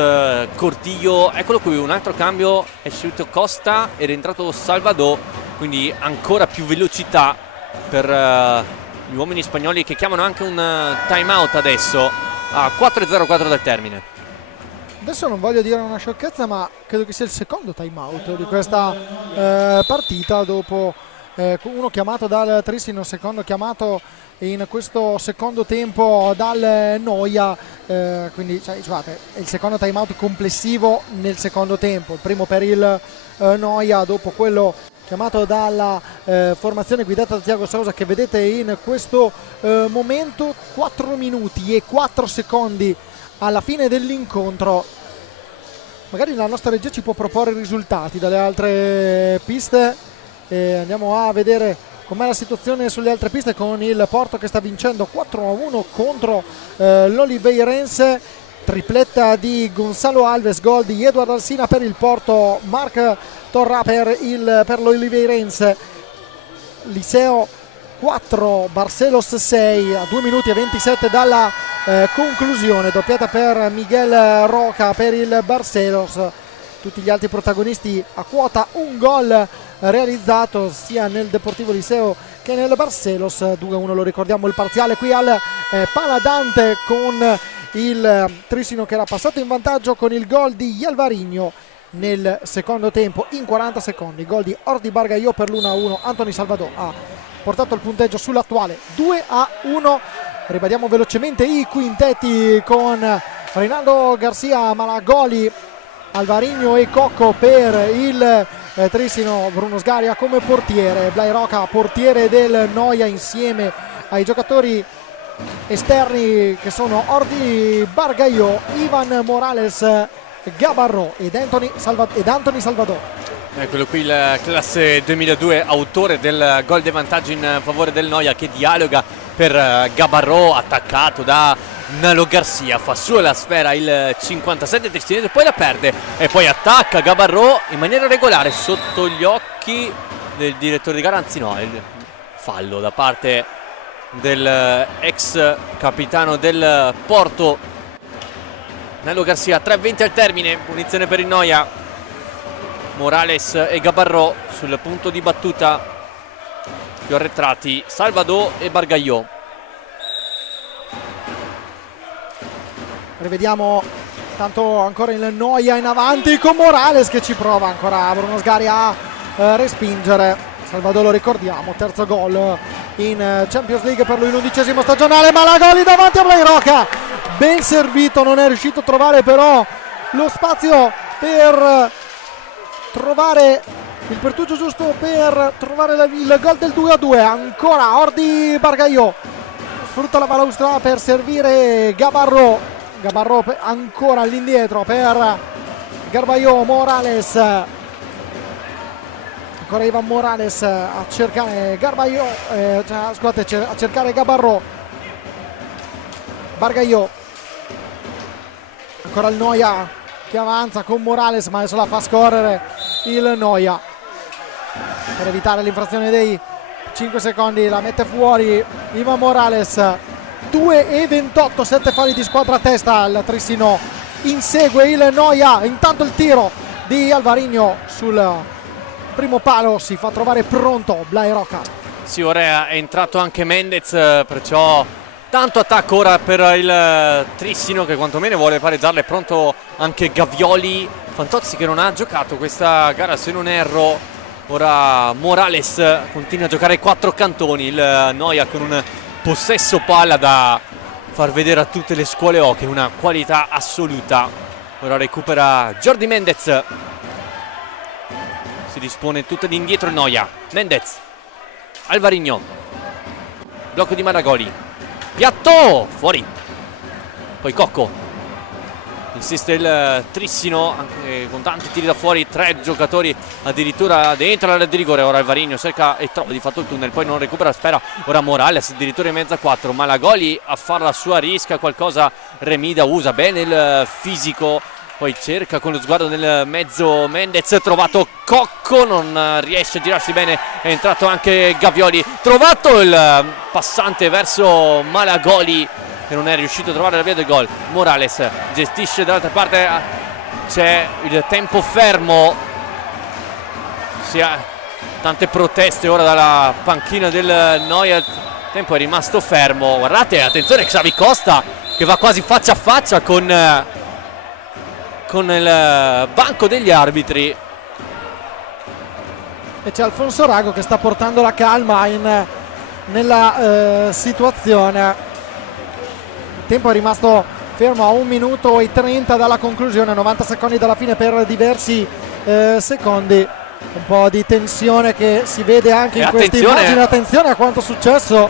Cortillo. Eccolo qui, un altro cambio, è uscito Costa ed è entrato Salvador, quindi ancora più velocità per gli uomini spagnoli, che chiamano anche un time out adesso a 4:04 dal termine. Adesso non voglio dire una sciocchezza, ma credo che sia il secondo time out di questa partita, dopo uno chiamato dal Trissino, secondo chiamato in questo secondo tempo dal Noia, quindi scusate, è il secondo time out complessivo nel secondo tempo, il primo per il Noia, dopo quello chiamato dalla formazione guidata da Thiago Sousa che vedete in questo momento. 4 minuti e 4 secondi alla fine dell'incontro. Magari la nostra regia ci può proporre i risultati dalle altre piste e andiamo a vedere com'è la situazione sulle altre piste, con il Porto che sta vincendo 4-1 contro l'Oliveirense. Tripletta di Gonzalo Alves, gol di Edward Alsina per il Porto, Marc Torra per l'Oliveirense. Liceo 4, Barcelos 6, a 2 minuti e 27 dalla conclusione. Doppiata per Miguel Roca per il Barcelos. Tutti gli altri protagonisti a quota un gol realizzato sia nel Deportivo Liceo che nel Barcelos. 2-1 lo ricordiamo il parziale qui al Paladante, con il Trissino che era passato in vantaggio con il gol di Alvarinho nel secondo tempo in 40 secondi. Gol di Ordi Bargaiò per l'1-1. Anthony Salvador ha portato il punteggio sull'attuale 2-1. Ribadiamo velocemente i quintetti con Reinaldo Garcia, Malagoli, Alvarinho e Cocco per il Trissino, Bruno Sgaria come portiere, Blai Roca portiere del Noia, insieme ai giocatori esterni che sono Ordi Bargaiò, Ivan Morales, Gabarro ed Anthony Salvador. Eccolo qui il classe 2002, autore del gol di vantaggio in favore del Noia, che dialoga per Gabarro, attaccato da Nalo Garcia, fa sua la sfera il 57 testinese, poi la perde e poi attacca Gabarro in maniera regolare sotto gli occhi del direttore di gara, anzi no, il fallo da parte del ex capitano del Porto. Nalo Garcia, 3:20 al termine, punizione per il Noia. Morales e Gabarro sul punto di battuta, più arretrati Salvador e Bargaiò. Rivediamo tanto ancora il Noia in avanti con Morales che ci prova ancora Bruno Sgari a respingere. Salvador, lo ricordiamo, terzo gol in Champions League per lui, l'11° stagionale. Malagoli davanti a Blai Roca, ben servito, non è riuscito a trovare però lo spazio per trovare il pertugio giusto per trovare il gol del 2-2. Ancora Ordi Bargaiò sfrutta la balaustra per servire Gabarro ancora all'indietro per Garbaiò. Morales, ancora Ivan Morales a cercare Garbaiò, a cercare Gabarro. Bargaiò, ancora il Noia che avanza con Morales, ma adesso la fa scorrere il Noia per evitare l'infrazione dei 5 secondi, la mette fuori Ivan Morales. 2:28, 7 falli di squadra a testa, il Trissino insegue il Noia. Intanto il tiro di Alvarinho sul primo palo, si fa trovare pronto Blai Roca. Sì, ora è entrato anche Mendez, perciò tanto attacco ora per il Trissino, che quantomeno vuole pareggiarle. Pronto anche Gavioli, Fantozzi che non ha giocato questa gara se non erro. Ora Morales continua a giocare 4 cantoni, il Noia con un possesso palla da far vedere a tutte le scuole hockey, una qualità assoluta Ora recupera Jordi Mendez. Si dispone tutto d'indietro il Noia. Mendez, Alvarinho, blocco di Maragoli, piatto fuori, poi Cocco, insiste il Trissino anche con tanti tiri da fuori, 3 giocatori addirittura dentro l'area di rigore. Ora Alvarinho cerca e trova di fatto il tunnel, poi non recupera, spera ora Morales addirittura in mezzo a 4. Malagoli a far la sua, rischia qualcosa, Remida usa bene il fisico, poi cerca con lo sguardo nel mezzo Mendez, trovato Cocco, non riesce a girarsi bene, è entrato anche Gavioli, trovato il passante verso Malagoli che non è riuscito a trovare la via del gol. Morales gestisce dall'altra parte, c'è il tempo fermo, tante proteste ora dalla panchina del Noia, il tempo è rimasto fermo. Guardate, attenzione Xavi Costa che va quasi faccia a faccia con il banco degli arbitri, e c'è Alfonso Rago che sta portando la calma nella situazione. Il tempo è rimasto fermo a 1 minuto e 30 dalla conclusione, 90 secondi dalla fine per diversi secondi. Un po' di tensione che si vede anche in questa immagine. Attenzione a quanto successo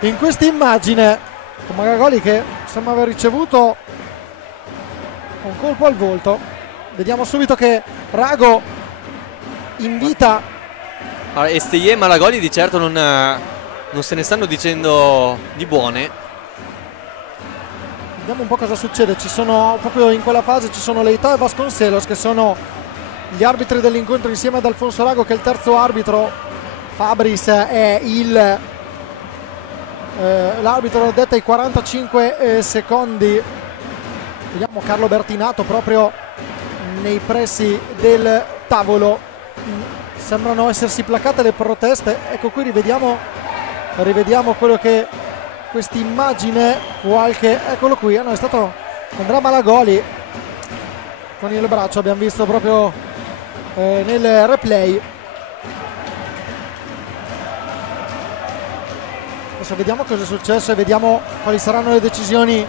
in questa immagine, con Maragoli che sembra aver ricevuto un colpo al volto. Vediamo subito che Rago invita. Esteye e Malagoli di certo non se ne stanno dicendo di buone. Vediamo un po' cosa succede. Ci sono proprio in quella fase, ci sono Leitao e Vasconcelos che sono gli arbitri dell'incontro, insieme ad Alfonso Rago che è il terzo arbitro. Fabris è l'arbitro detta ai 45 secondi. Vediamo Carlo Bertinato proprio nei pressi del tavolo. Sembrano essersi placate le proteste. Ecco qui rivediamo quello che quest'immagine eccolo qui, è stato Andrea Malagoli con il braccio, abbiamo visto proprio nel replay. Adesso vediamo cosa è successo e vediamo quali saranno le decisioni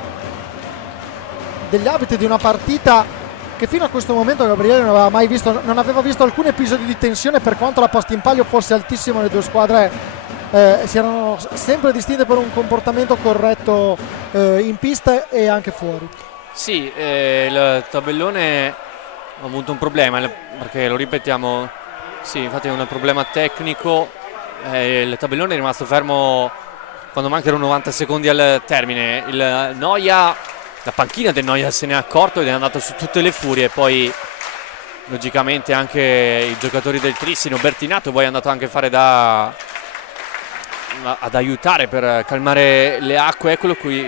degli arbitri di una partita che fino a questo momento Gabriele non aveva visto alcun episodio di tensione, per quanto la posta in palio fosse altissima. Le due squadre si erano sempre distinte per un comportamento corretto in pista e anche fuori. Sì, il tabellone ha avuto un problema, perché lo ripetiamo, sì, infatti è un problema tecnico. Il tabellone è rimasto fermo quando mancano 90 secondi al termine. Il Noia, la panchina del Noia se ne è accorto ed è andato su tutte le furie. Poi logicamente anche i giocatori del Trissino, Bertinato poi è andato anche a fare ad aiutare per calmare le acque. Eccolo qui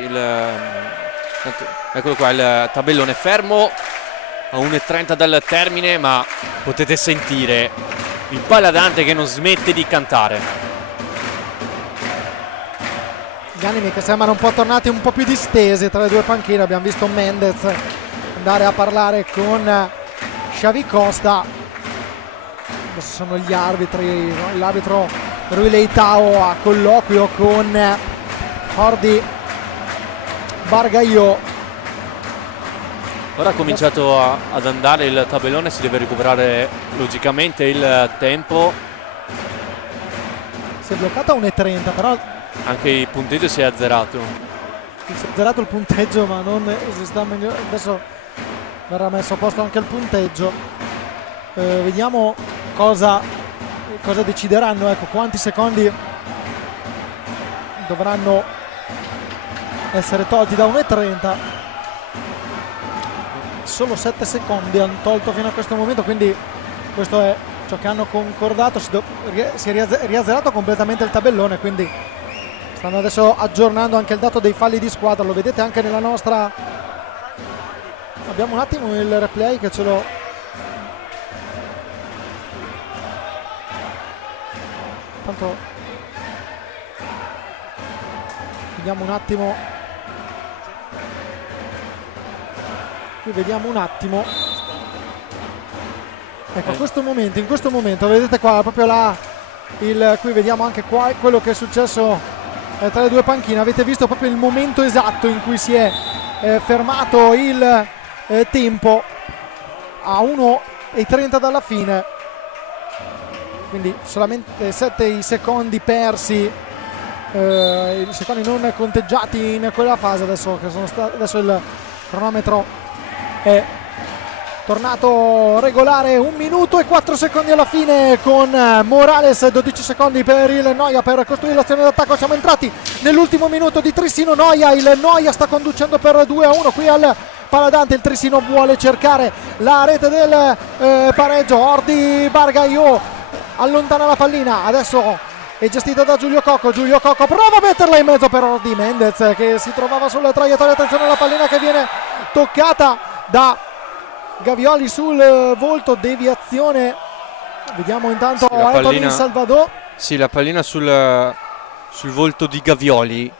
eccolo qua il tabellone fermo a 1:30 dal termine, ma potete sentire il Paladante che non smette di cantare. Gli animi che sembrano un po' tornati un po' più distesi tra le due panchine. Abbiamo visto Mendez andare a parlare con Xavi Costa. Adesso sono gli arbitri, l'arbitro Rui Leitao a colloquio con Jordi Bargaio. Ora ha cominciato ad andare il tabellone, si deve recuperare logicamente il tempo. Si è bloccata a 1:30, però anche il punteggio si è azzerato. Si è azzerato il punteggio, ma non esiste. Adesso verrà messo a posto anche il punteggio. Vediamo cosa decideranno. Ecco, quanti secondi dovranno essere tolti da 1:30. Solo 7 secondi hanno tolto fino a questo momento, quindi questo è ciò che hanno concordato. Si è riazzerato completamente il tabellone, quindi stanno adesso aggiornando anche il dato dei falli di squadra. Lo vedete anche nella nostra. Abbiamo un attimo il replay che ce lo. Tanto vediamo un attimo. Qui vediamo un attimo. Ecco, in questo momento vedete qua proprio qui vediamo anche qua quello che è successo tra le due panchine. Avete visto proprio il momento esatto in cui si è fermato il tempo, a 1:30 dalla fine, quindi solamente 7 i secondi persi, i secondi non conteggiati in quella fase. Adesso il cronometro è tornato regolare, 1 minuto e 4 secondi alla fine, con Morales 12 secondi per il Noia per costruire l'azione d'attacco. Siamo entrati nell'ultimo minuto di Trissino Noia, il Noia sta conducendo per 2-1 qui al Paladante. Il Trissino vuole cercare la rete del pareggio. Ordi Bargaio allontana la pallina, adesso è gestita da Giulio Cocco prova a metterla in mezzo per Ordi. Mendez che si trovava sulla traiettoria, attenzione alla pallina che viene toccata da Gavioli sul volto, deviazione. Vediamo intanto Anthony Salvador. Sì, la pallina sul volto di Gavioli.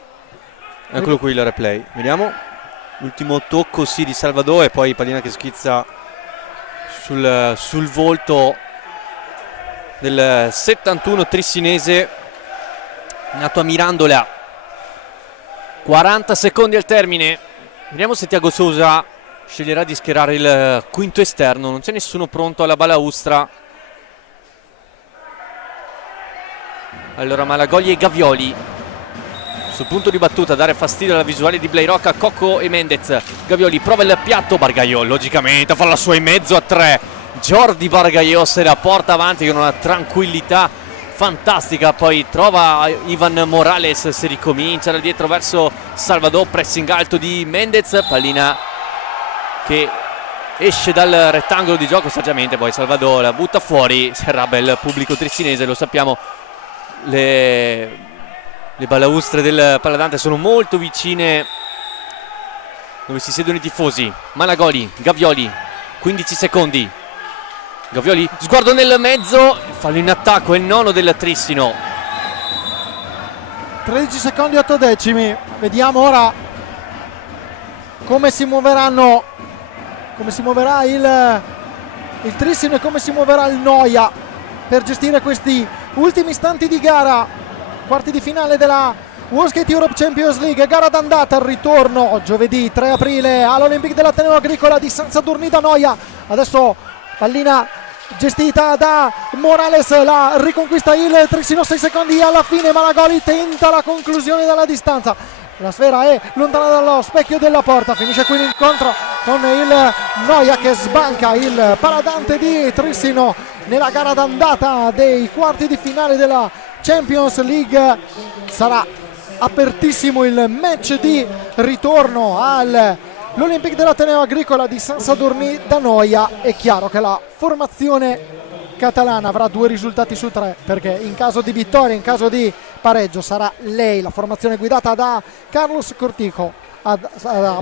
Eccolo qui il replay. Vediamo. L'ultimo tocco di Salvador, e poi pallina che schizza sul volto del 71 trissinese nato a Mirandola. 40 secondi al termine. Vediamo se Thiago Sousa sceglierà di schierare il quinto esterno. Non c'è nessuno pronto alla balaustra. Allora Malagoli e Gavioli sul punto di battuta, dare fastidio alla visuale di Blayrock a Cocco e Mendez. Gavioli prova il piatto, Bargaio logicamente fa la sua in mezzo a 3. Jordi Bargaio se la porta avanti con una tranquillità fantastica, poi trova Ivan Morales, si ricomincia da dietro verso Salvador, pressing alto di Mendez, pallina che esce dal rettangolo di gioco saggiamente, poi Salvador la butta fuori. Si arrabbia il pubblico trissinese, lo sappiamo, le balaustre del Paladante sono molto vicine dove si siedono i tifosi. Malagoli, Gavioli, 15 secondi. Gavioli, sguardo nel mezzo, fallo in attacco, è il nono del Trissino. 13 secondi 8 decimi. Vediamo ora come si muoverà il Trissino e come si muoverà il Noia per gestire questi ultimi istanti di gara. Quarti di finale della World Skate Europe Champions League, gara d'andata, al ritorno giovedì 3 aprile all'Olympique dell'Ateneo Agricola di San Sadurní da Noia. Adesso pallina gestita da Morales, la riconquista il Trissino, 6 secondi alla fine. Malagoli tenta la conclusione dalla distanza, la sfera è lontana dallo specchio della porta. Finisce qui l'incontro con il Noia che sbanca il Paladante di Trissino nella gara d'andata dei quarti di finale della Champions League. Sarà apertissimo il match di ritorno all'Olympique dell'Ateneo Agricola di San Sadurní da Noia. È chiaro che la formazione catalana avrà 2 risultati su 3, perché in caso di vittoria, in caso di pareggio, sarà lei, la formazione guidata da Carlos Cortijo, a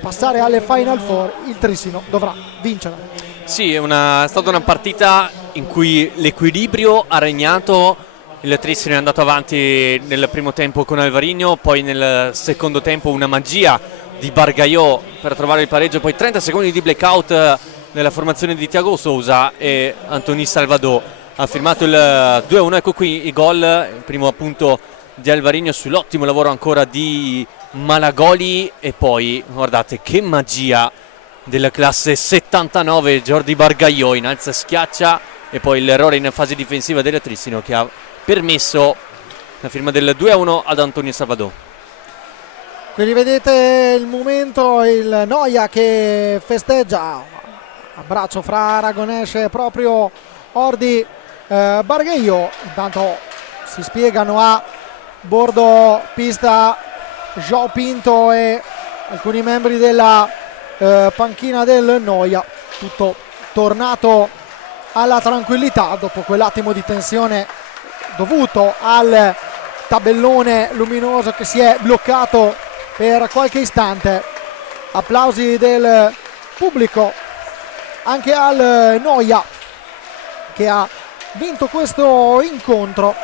passare alle Final Four. Il Trissino dovrà vincere. Sì, è stata una partita in cui l'equilibrio ha regnato. Il Trissino è andato avanti nel primo tempo con Alvarinho, poi nel secondo tempo una magia di Bargaio per trovare il pareggio, poi 30 secondi di blackout nella formazione di Thiago Sousa, e Anthony Salvador ha firmato il 2-1. Ecco qui i gol, il primo appunto di Alvarinho sull'ottimo lavoro ancora di Malagoli, e poi guardate che magia della classe 79, Jordi Bargaio in alza schiaccia, e poi l'errore in fase difensiva del Trissino che ha permesso la firma del 2-1 ad Antonio Salvador. Quindi vedete il momento, il Noia che festeggia, abbraccio fra Aragones proprio Ordi Bargaio. Intanto si spiegano a bordo pista João Pinto e alcuni membri della panchina del Noia. Tutto tornato alla tranquillità dopo quell'attimo di tensione dovuto al tabellone luminoso che si è bloccato per qualche istante. Applausi del pubblico anche al Noia che ha vinto questo incontro.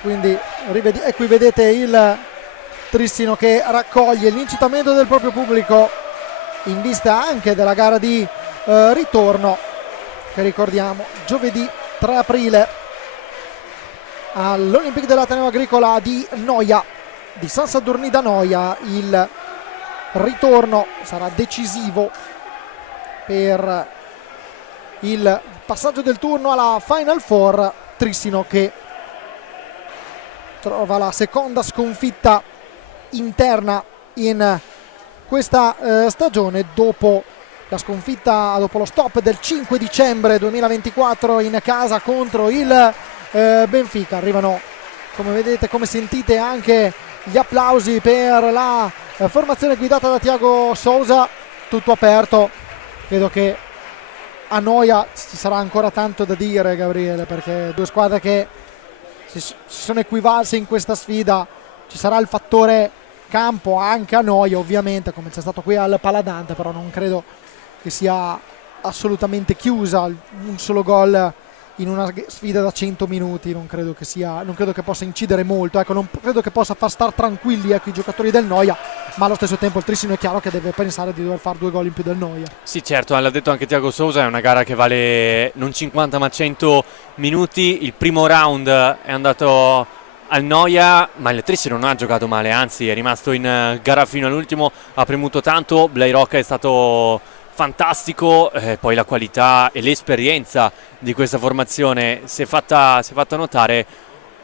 Quindi e qui vedete il Trissino che raccoglie l'incitamento del proprio pubblico in vista anche della gara di ritorno, che ricordiamo giovedì 3 aprile all'Olympique dell'Ateneo Agricola di Noia, di San Sadurní da Noia. Il ritorno sarà decisivo per il passaggio del turno alla Final Four. Trissino che trova la seconda sconfitta interna in questa stagione dopo la sconfitta, dopo lo stop del 5 dicembre 2024 in casa contro il Benfica. Arrivano, come vedete, come sentite, anche gli applausi per la formazione guidata da Thiago Sousa. Tutto aperto, credo che a Noia ci sarà ancora tanto da dire, Gabriele, perché due squadre che si sono equivalse in questa sfida. Ci sarà il fattore campo anche a Noia, ovviamente, come c'è stato qui al Paladante, però non credo che sia assolutamente chiusa. Un solo gol in una sfida da 100 minuti non credo che possa incidere molto, ecco, non credo che possa far star tranquilli, ecco, i giocatori del Noia, ma allo stesso tempo il Trissino è chiaro che deve pensare di dover fare 2 gol in più del Noia. Sì, certo, l'ha detto anche Thiago Sousa, è una gara che vale non 50 ma 100 minuti. Il primo round è andato al Noia, ma il Trissino non ha giocato male, anzi è rimasto in gara fino all'ultimo, ha premuto tanto. Blay Rocca è stato fantastico, poi la qualità e l'esperienza di questa formazione si è fatta notare.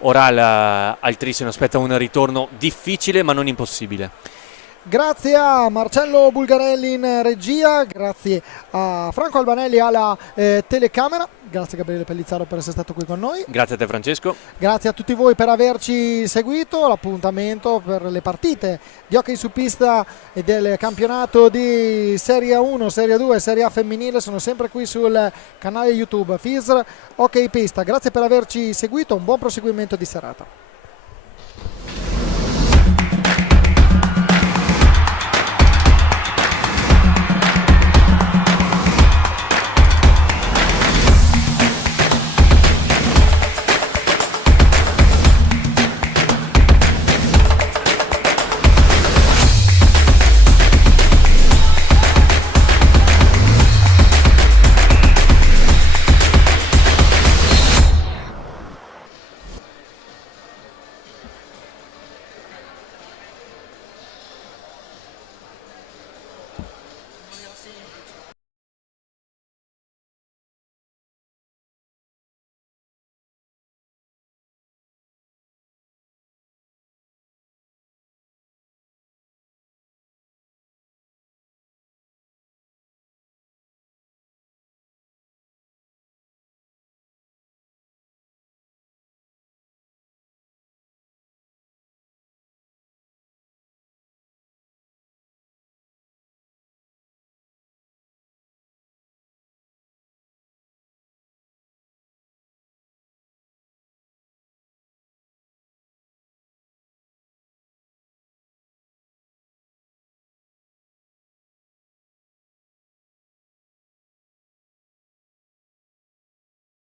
Ora al Trissino aspetta un ritorno difficile ma non impossibile. Grazie a Marcello Bulgarelli in regia, grazie a Franco Albanelli alla telecamera, grazie a Gabriele Pellizzaro per essere stato qui con noi. Grazie a te, Francesco. Grazie a tutti voi per averci seguito. L'appuntamento per le partite di hockey su pista e del campionato di Serie 1, Serie 2 e Serie A femminile sono sempre qui sul canale YouTube FISR Hockey Pista. Grazie per averci seguito, un buon proseguimento di serata.